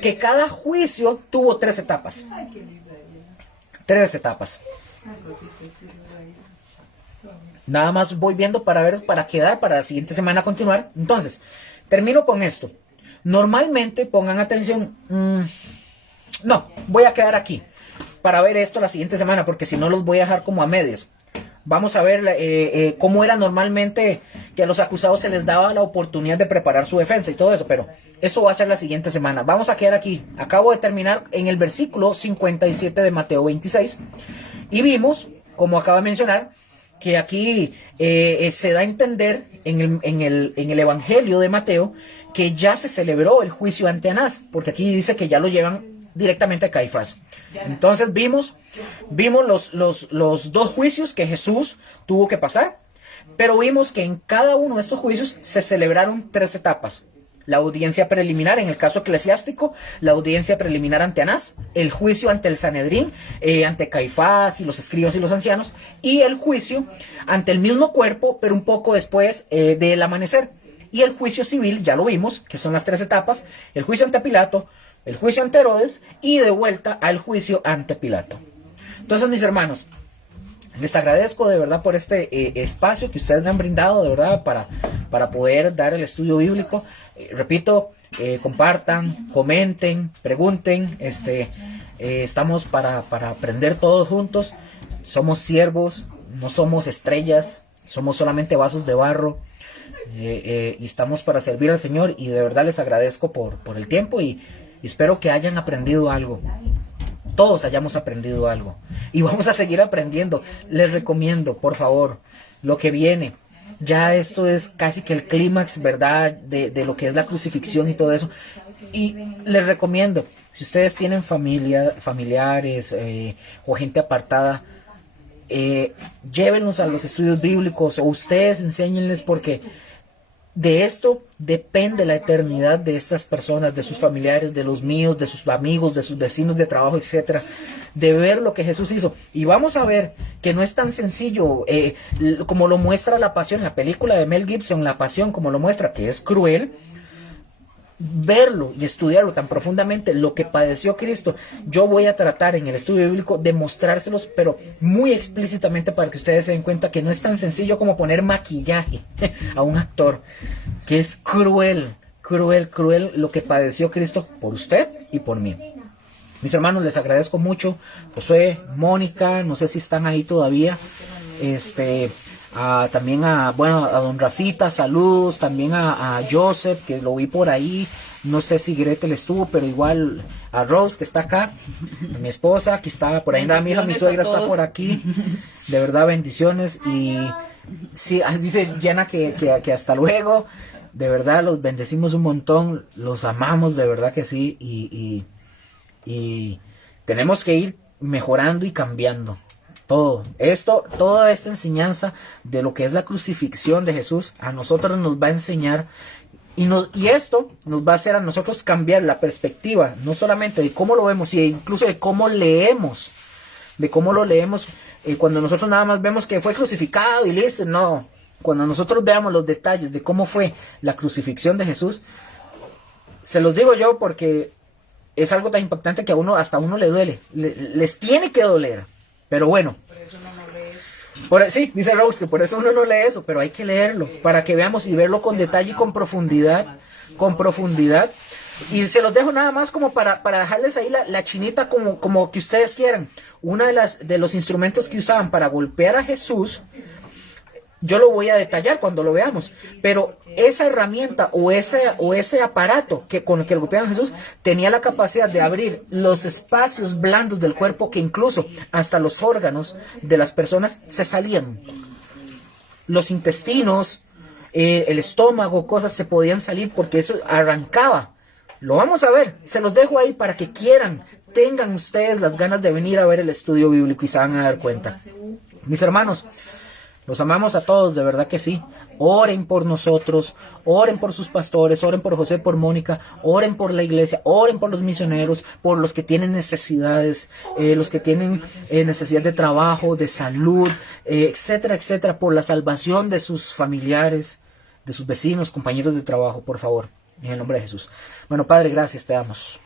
que cada juicio tuvo 3 etapas. 3 etapas. Nada más voy viendo para ver, para quedar, para la siguiente semana continuar. Entonces, termino con esto. Normalmente, pongan atención, no, voy a quedar aquí para ver esto la siguiente semana, porque si no los voy a dejar como a medias. Vamos a ver cómo era normalmente que a los acusados se les daba la oportunidad de preparar su defensa y todo eso, pero eso va a ser la siguiente semana. Vamos a quedar aquí. Acabo de terminar en el versículo 57 de Mateo 26 y vimos, como acabo de mencionar, que aquí se da a entender en el Evangelio de Mateo que ya se celebró el juicio ante Anás, porque aquí dice que ya lo llevan directamente a Caifás. Entonces vimos los 2 juicios que Jesús tuvo que pasar, pero vimos que en cada uno de estos juicios se celebraron 3 etapas. La audiencia preliminar, en el caso eclesiástico, la audiencia preliminar ante Anás, el juicio ante el Sanedrín, ante Caifás y los escribas y los ancianos, y el juicio ante el mismo cuerpo, pero un poco después del amanecer. Y el juicio civil, ya lo vimos, que son las 3 etapas: el juicio ante Pilato, el juicio ante Herodes y de vuelta al juicio ante Pilato. Entonces, mis hermanos, les agradezco de verdad por este espacio que ustedes me han brindado, de verdad, para poder dar el estudio bíblico. Repito, compartan, comenten, pregunten. Estamos para aprender todos juntos. Somos siervos, no somos estrellas, somos solamente vasos de barro. Y estamos para servir al Señor, y de verdad les agradezco por el tiempo, y espero que hayan aprendido algo. todos hayamos aprendido algo. Y vamos a seguir aprendiendo. Les recomiendo, por favor, lo que viene. Ya esto es casi que el clímax, ¿verdad? De lo que es la crucifixión y todo eso. Y les recomiendo, si ustedes tienen familiares o gente apartada, llévenlos a los estudios bíblicos o ustedes enséñenles, porque de esto depende la eternidad de estas personas, de sus familiares, de los míos, de sus amigos, de sus vecinos de trabajo, etcétera, de ver lo que Jesús hizo. Y vamos a ver que no es tan sencillo como lo muestra La Pasión, la película de Mel Gibson, La Pasión, como lo muestra, que es cruel. Verlo y estudiarlo tan profundamente, lo que padeció Cristo, yo voy a tratar en el estudio bíblico de mostrárselos, pero muy explícitamente, para que ustedes se den cuenta que no es tan sencillo como poner maquillaje a un actor, que es cruel, cruel, cruel lo que padeció Cristo por usted y por mí. Mis hermanos, les agradezco mucho. Josué, Mónica, no sé si están ahí todavía. También a don Rafita, saludos. También a Joseph, que lo vi por ahí. No sé si Gretel estuvo, pero igual a Rose, que está acá. Mi esposa, que está por ahí. Mi hija, mi suegra está por aquí. De verdad, bendiciones. Y sí, dice Jenna que hasta luego. De verdad, los bendecimos un montón. Los amamos, de verdad que sí. Y tenemos que ir mejorando y cambiando. Toda esta enseñanza de lo que es la crucifixión de Jesús a nosotros nos va a enseñar, y esto nos va a hacer a nosotros cambiar la perspectiva, no solamente de cómo lo vemos, sino incluso de cómo leemos, cuando nosotros nada más vemos que fue crucificado y listo. No, cuando nosotros veamos los detalles de cómo fue la crucifixión de Jesús, se los digo yo porque es algo tan impactante que hasta a uno le duele, les tiene que doler. Pero bueno, por eso uno no lee eso. Sí, dice Rose que por eso uno no lee eso, pero hay que leerlo para que veamos y verlo con detalle y con profundidad. Y se los dejo nada más como para dejarles ahí la chinita como que ustedes quieran. Uno de los instrumentos que usaban para golpear a Jesús, yo lo voy a detallar cuando lo veamos, pero esa herramienta o ese aparato con el que golpeaban a Jesús tenía la capacidad de abrir los espacios blandos del cuerpo, que incluso hasta los órganos de las personas se salían. Los intestinos, el estómago, cosas se podían salir porque eso arrancaba. Lo vamos a ver, se los dejo ahí para que tengan ustedes las ganas de venir a ver el estudio bíblico y se van a dar cuenta. Mis hermanos, los amamos a todos, de verdad que sí. Oren por nosotros, oren por sus pastores, oren por José, por Mónica, oren por la iglesia, oren por los misioneros, por los que tienen necesidades, los que tienen necesidad de trabajo, de salud, etcétera, etcétera, por la salvación de sus familiares, de sus vecinos, compañeros de trabajo, por favor, en el nombre de Jesús. Bueno, Padre, gracias, te damos.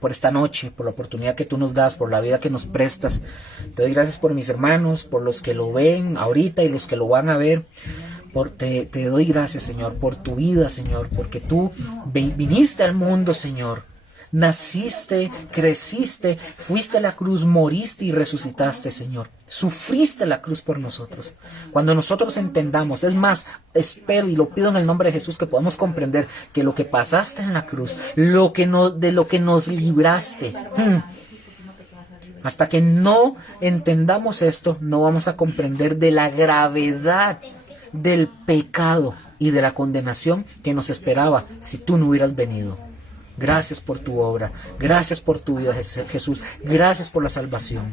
Por esta noche, por la oportunidad que tú nos das, por la vida que nos prestas. Te doy gracias por mis hermanos, por los que lo ven ahorita y los que lo van a ver. Te doy gracias, Señor, por tu vida, Señor, porque tú viniste al mundo, Señor. Naciste, creciste, fuiste a la cruz, moriste y resucitaste, Señor. Sufriste la cruz por nosotros. Cuando nosotros entendamos, es más, espero y lo pido en el nombre de Jesús, que podamos comprender que lo que pasaste en la cruz, de lo que nos libraste, hasta que no entendamos esto, no vamos a comprender de la gravedad del pecado y de la condenación que nos esperaba si tú no hubieras venido. Gracias por tu obra, gracias por tu vida, Jesús, gracias por la salvación.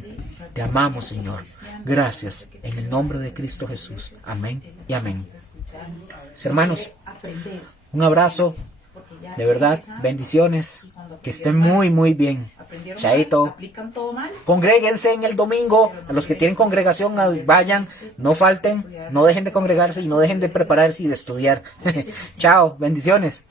Te amamos, Señor. Gracias, en el nombre de Cristo Jesús. Amén y amén. Mis hermanos, un abrazo, de verdad, bendiciones, que estén muy, muy bien. Chaito. Congréguense en el domingo. A los que tienen congregación, vayan, no falten, no dejen de congregarse y no dejen de prepararse y de estudiar. Chao, bendiciones.